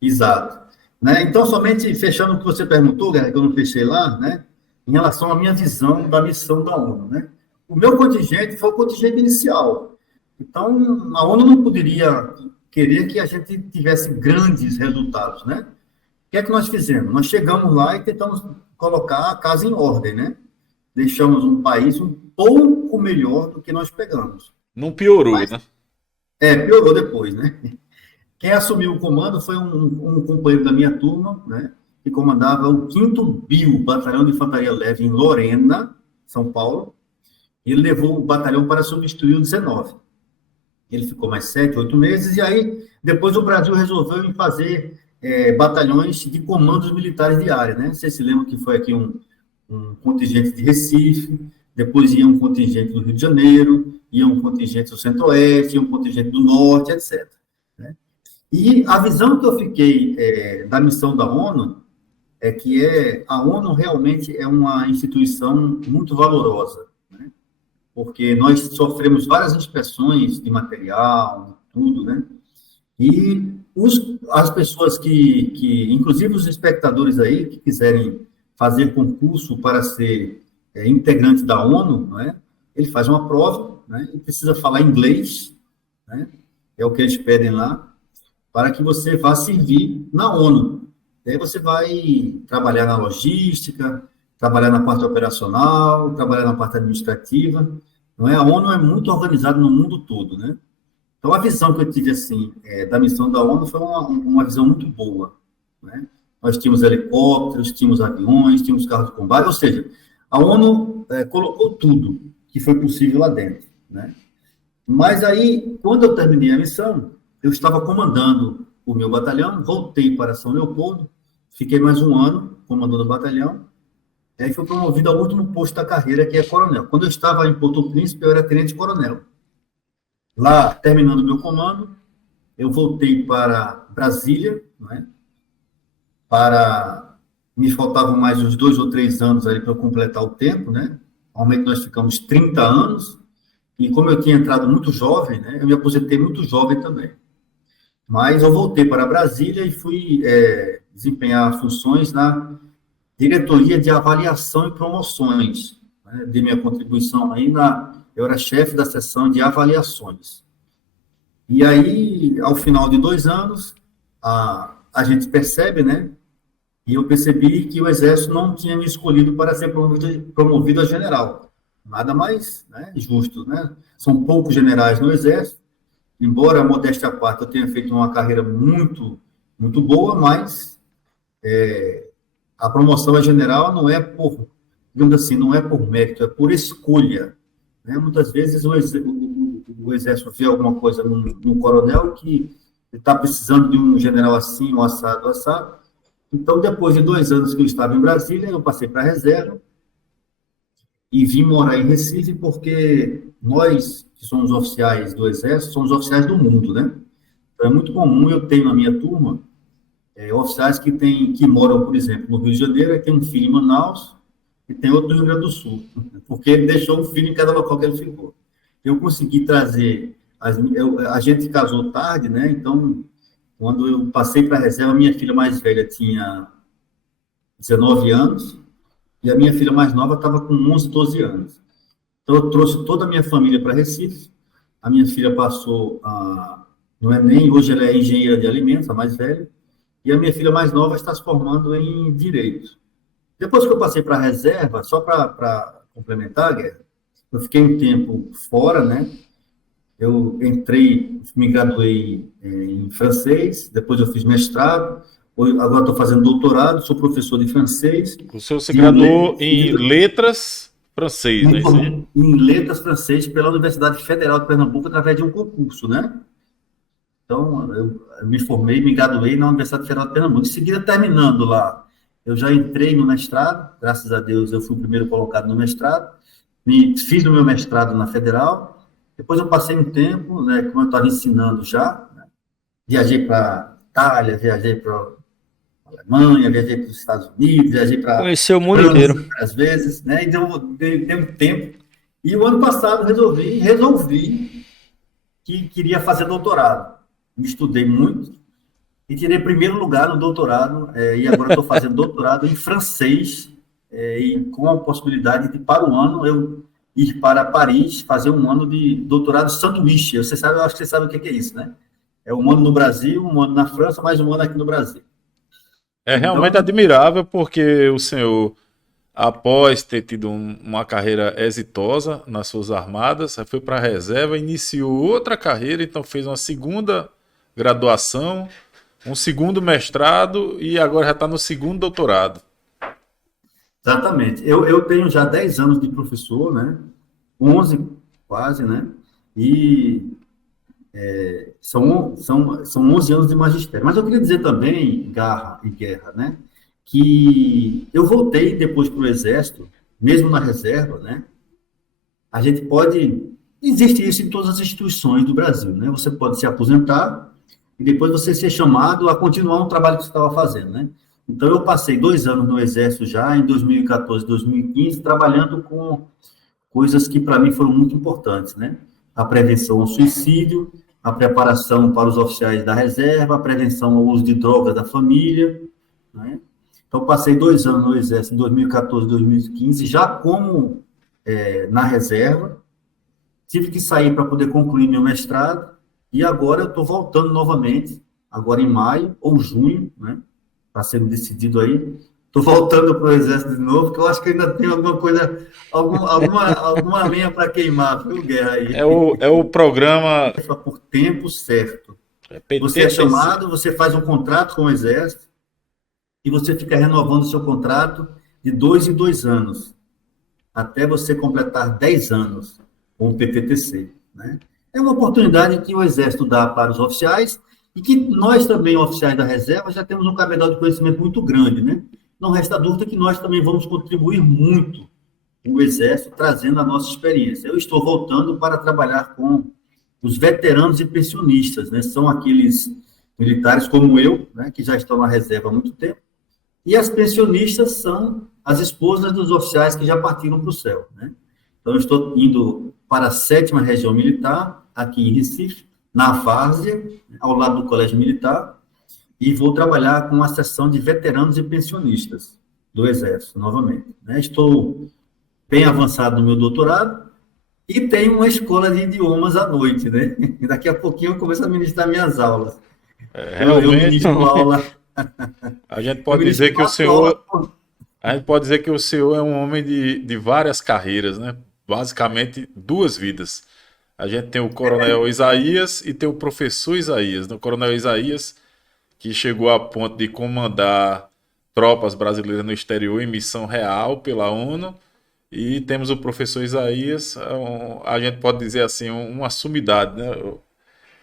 Exato. Né? Então, somente fechando o que você perguntou, Guerra, que eu não fechei lá, né? Em relação à minha visão da missão da ONU, né? O meu contingente foi o contingente inicial. Então, a ONU não poderia querer que a gente tivesse grandes resultados, né? O que é que nós fizemos? Nós chegamos lá e tentamos colocar a casa em ordem, né? Deixamos um país um pouco melhor do que nós pegamos. Não piorou, Mas, né? piorou depois, né? Quem assumiu o comando foi um companheiro da minha turma, né, que comandava o 5º BIL, Batalhão de Infantaria Leve, em Lorena, São Paulo. Ele levou o batalhão para substituir o 19. Ele ficou mais 7, 8 meses, e aí depois o Brasil resolveu em fazer batalhões de comandos militares de área, né? Você se lembra que foi aqui um contingente de Recife, depois ia um contingente do Rio de Janeiro, ia um contingente do Centro-Oeste, ia um contingente do Norte, etc. Né? E a visão que eu fiquei da missão da ONU é que a ONU realmente é uma instituição muito valorosa, né? Porque nós sofremos várias inspeções de material, tudo, né? E as pessoas inclusive os espectadores aí, que quiserem fazer concurso para ser integrante da ONU, né? Ele faz uma prova, né? E precisa falar inglês, né? É o que eles pedem lá, para que você vá servir na ONU. Daí você vai trabalhar na logística, trabalhar na parte operacional, trabalhar na parte administrativa. Não é? A ONU é muito organizada no mundo todo, né? Então, a visão que eu tive, assim, da missão da ONU foi uma visão muito boa, né? Nós tínhamos helicópteros, tínhamos aviões, tínhamos carros de combate, ou seja, a ONU colocou tudo que foi possível lá dentro, né? Mas aí, quando eu terminei a missão, eu estava comandando o meu batalhão, voltei para São Leopoldo, fiquei mais um ano comandando o batalhão, e aí fui promovido ao último posto da carreira, que é coronel. Quando eu estava em Porto Príncipe, eu era tenente-coronel. Lá, terminando o meu comando, eu voltei para Brasília, né, me faltavam mais uns 2 ou 3 anos aí para eu completar o tempo, né? Normalmente nós ficamos 30 anos, e como eu tinha entrado muito jovem, né, eu me aposentei muito jovem também. Mas eu voltei para Brasília e fui desempenhar funções na diretoria de avaliação e promoções, né? De minha contribuição aí eu era chefe da seção de avaliações. E aí, ao final de 2 anos, a gente percebe, né? E eu percebi que o Exército não tinha me escolhido para ser promovido a general. Nada mais, né, justo, né? São poucos generais no Exército. Embora, a modéstia à parte, eu tenha feito uma carreira muito, muito boa, mas a promoção a general não é digamos assim, não é por mérito, é por escolha, né? Muitas vezes o Exército vê alguma coisa num coronel que está precisando de um general assim, um assado, assado. Então, depois de 2 anos que eu estava em Brasília, eu passei para a reserva e vim morar em Recife, porque nós, que somos oficiais do Exército, somos oficiais do mundo, né? Então, é muito comum, eu tenho na minha turma, oficiais que moram, por exemplo, no Rio de Janeiro, e tem um filho em Manaus, e tem outro no Rio Grande do Sul, porque ele deixou um filho em cada local que ele ficou. Eu consegui trazer, a gente casou tarde, né? Então, quando eu passei para a reserva, minha filha mais velha tinha 19 anos, e a minha filha mais nova estava com 11, 12 anos. Então, eu trouxe toda a minha família para Recife. A minha filha passou no Enem, hoje ela é engenheira de alimentos, a mais velha, e a minha filha mais nova está se formando em Direito. Depois que eu passei para a reserva, só para complementar, Guerra, eu fiquei um tempo fora, né? Eu me graduei em francês, depois eu fiz mestrado, agora estou fazendo doutorado, sou professor de francês. O senhor se graduou em letras francês, né? Em letras francês pela Universidade Federal de Pernambuco, através de um concurso, né? Então, eu me formei, me graduei na Universidade Federal de Pernambuco. Em seguida, terminando lá, eu já entrei no mestrado, graças a Deus eu fui o primeiro colocado no mestrado, fiz o meu mestrado na Federal, depois eu passei um tempo, né, como eu estava ensinando já, né, viajei para Itália, viajei para a Alemanha, viajei para os Estados Unidos, viajei para... Conheceu o mundo inteiro. Às vezes, né, então dei um tempo, e o ano passado resolvi que queria fazer doutorado. Estudei muito e tirei primeiro lugar no doutorado, e agora estou fazendo doutorado em francês, e com a possibilidade de, para um ano, eu ir para Paris, fazer um ano de doutorado sanduíche. Eu acho que você sabe o que é isso, né? É um ano no Brasil, um ano na França, mais um ano aqui no Brasil. É realmente admirável, porque o senhor, após ter tido uma carreira exitosa nas suas armadas, foi para a reserva, iniciou outra carreira, então fez uma segunda graduação, um segundo mestrado e agora já está no segundo doutorado. Exatamente. Eu tenho já 10 anos de professor, né? 11 quase, né? E são 11 anos de magistério. Mas eu queria dizer também, Guerra, né? Que eu voltei depois para o Exército, mesmo na reserva, né? a gente pode... Existe isso em todas as instituições do Brasil, né? Você pode se aposentar e depois você ser chamado a continuar um trabalho que você estava fazendo, né? Então, eu passei 2 anos no Exército já, em 2014, 2015, trabalhando com coisas que para mim foram muito importantes, né? A prevenção ao suicídio, a preparação para os oficiais da reserva, a prevenção ao uso de drogas da família, né? Então, passei 2 anos no Exército, em 2014, 2015, já como na reserva, tive que sair para poder concluir meu mestrado, e agora eu estou voltando novamente, agora em maio ou junho, né? Está sendo decidido aí. Estou voltando para o Exército de novo, porque eu acho que ainda tem alguma coisa, alguma lenha para queimar, viu, Guerra? Aí. É o programa. Por tempo certo. PTPC. Você é chamado, você faz um contrato com o Exército, e você fica renovando o seu contrato de 2 em 2 anos, até você completar 10 anos com o PTTC, né? É uma oportunidade que o Exército dá para os oficiais, e que nós também, oficiais da reserva, já temos um cabedal de conhecimento muito grande, né? Não resta dúvida que nós também vamos contribuir muito com o Exército, trazendo a nossa experiência. Eu estou voltando para trabalhar com os veteranos e pensionistas, né? São aqueles militares como eu, né, que já estão na reserva há muito tempo, e as pensionistas são as esposas dos oficiais que já partiram para o céu, né? Então, eu estou indo para a 7ª Região Militar, aqui em Recife, na Várzea, ao lado do Colégio Militar, e vou trabalhar com a seção de veteranos e pensionistas do Exército, novamente, né? Estou bem avançado no meu doutorado e tenho uma escola de idiomas à noite, né? E daqui a pouquinho eu começo a ministrar minhas aulas. Realmente, eu ministro aula... A gente pode dizer que o senhor... A gente pode dizer que o senhor é um homem de várias carreiras, né? Basicamente, 2 vidas. A gente tem o Coronel Isaías e tem o Professor Isaías. O Coronel Isaías, que chegou a ponto de comandar tropas brasileiras no exterior em missão real pela ONU. E temos o Professor Isaías, a gente pode dizer assim, uma sumidade, né?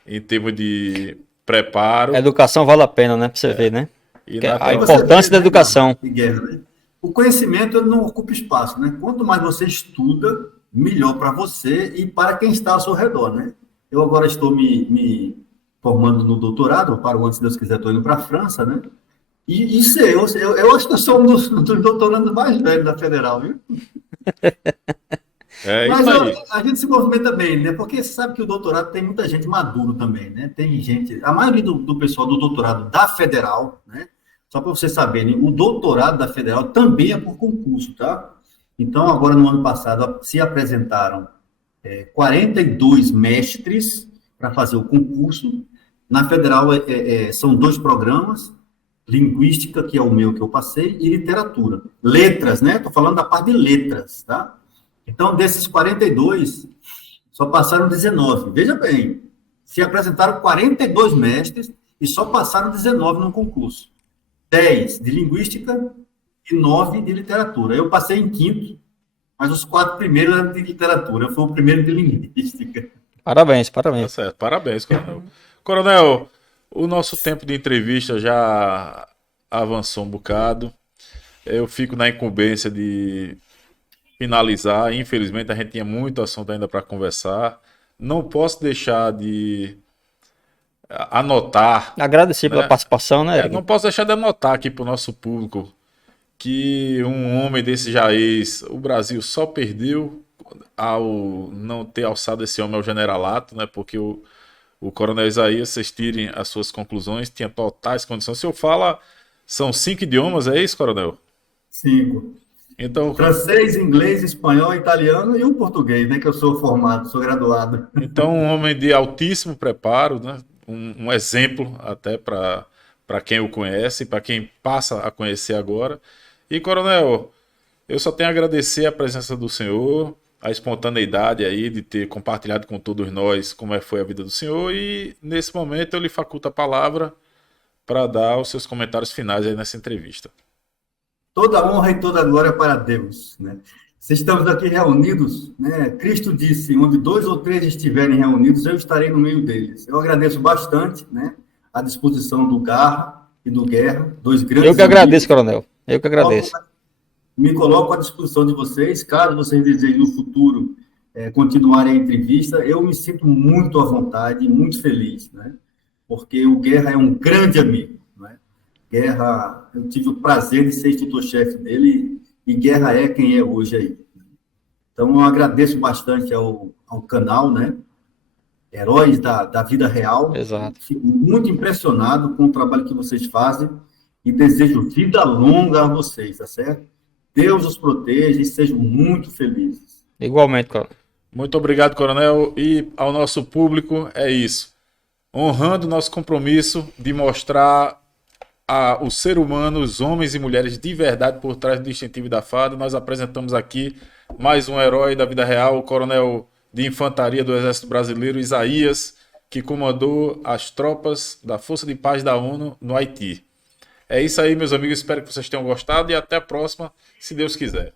Em termos de preparo. A educação vale a pena, né? Para você ver, né? E a importância da educação. Guerra, né? O conhecimento ele não ocupa espaço, né? Quanto mais você estuda, melhor para você e para quem está ao seu redor, né? Eu agora estou me formando no doutorado, para o ano, se Deus quiser, estou indo para a França, né? E eu acho que eu sou um dos doutorandos mais velhos da Federal, viu? Mas a gente se movimenta bem, né? Porque você sabe que o doutorado tem muita gente maduro também, né? Tem gente... A maioria do pessoal do doutorado da Federal, né? Só para vocês saberem, o doutorado da Federal também é por concurso, tá? Então, agora, no ano passado, se apresentaram 42 mestres para fazer o concurso. Na Federal, são 2 programas, Linguística, que é o meu que eu passei, e Literatura. Letras, né? Estou falando da parte de letras, tá? Então, desses 42, só passaram 19. Veja bem, se apresentaram 42 mestres e só passaram 19 no concurso. 10 de Linguística e 9 de Literatura. Eu passei em 5º, mas os 4 primeiros eram de Literatura. Eu fui o primeiro de Linguística. Parabéns. Tá certo, parabéns, Coronel. Coronel, o nosso tempo de entrevista já avançou um bocado. Eu fico na incumbência de finalizar. Infelizmente, a gente tinha muito assunto ainda para conversar. Não posso deixar de anotar. Agradecer pela participação, né, Eric? Não posso deixar de anotar aqui para o nosso público que um homem desse jaez, o Brasil só perdeu ao não ter alçado esse homem ao generalato, né? Porque o Coronel Isaías, vocês tirem as suas conclusões, tinha totais condições. O senhor fala, são 5 idiomas, é isso, Coronel? 5. Então, francês, inglês, espanhol, italiano e o português, né? Que eu sou formado, sou graduado. Então, um homem de altíssimo preparo, né? Um exemplo até para quem o conhece, para quem passa a conhecer agora. E, Coronel, eu só tenho a agradecer a presença do senhor, a espontaneidade aí de ter compartilhado com todos nós como foi a vida do senhor, e nesse momento eu lhe faculto a palavra para dar os seus comentários finais aí nessa entrevista. Toda honra e toda glória para Deus, né? Se estamos aqui reunidos, né? Cristo disse, onde 2 ou 3 estiverem reunidos, eu estarei no meio deles. Eu agradeço bastante, né, a disposição do Garra e do Guerra, 2 grandes Eu que agradeço, Coronel. Eu que agradeço. Me coloco à disposição de vocês, caso vocês desejem no futuro continuarem a entrevista. Eu me sinto muito à vontade, muito feliz, né? Porque o Guerra é um grande amigo, né? Guerra, eu tive o prazer de ser instrutor-chefe dele, e Guerra é quem é hoje aí. Então, eu agradeço bastante ao canal, né? Heróis da Vida Real. Exato. Fico muito impressionado com o trabalho que vocês fazem e desejo vida longa a vocês, tá certo? Deus os proteja e sejam muito felizes. Igualmente, cara. Muito obrigado, Coronel. E ao nosso público, é isso. Honrando nosso compromisso de mostrar o ser humano, os homens e mulheres de verdade por trás do distintivo da farda, nós apresentamos aqui mais um herói da vida real, o coronel de infantaria do Exército Brasileiro, Isaías, que comandou as tropas da Força de Paz da ONU no Haiti. É isso aí, meus amigos. Espero que vocês tenham gostado e até a próxima, se Deus quiser.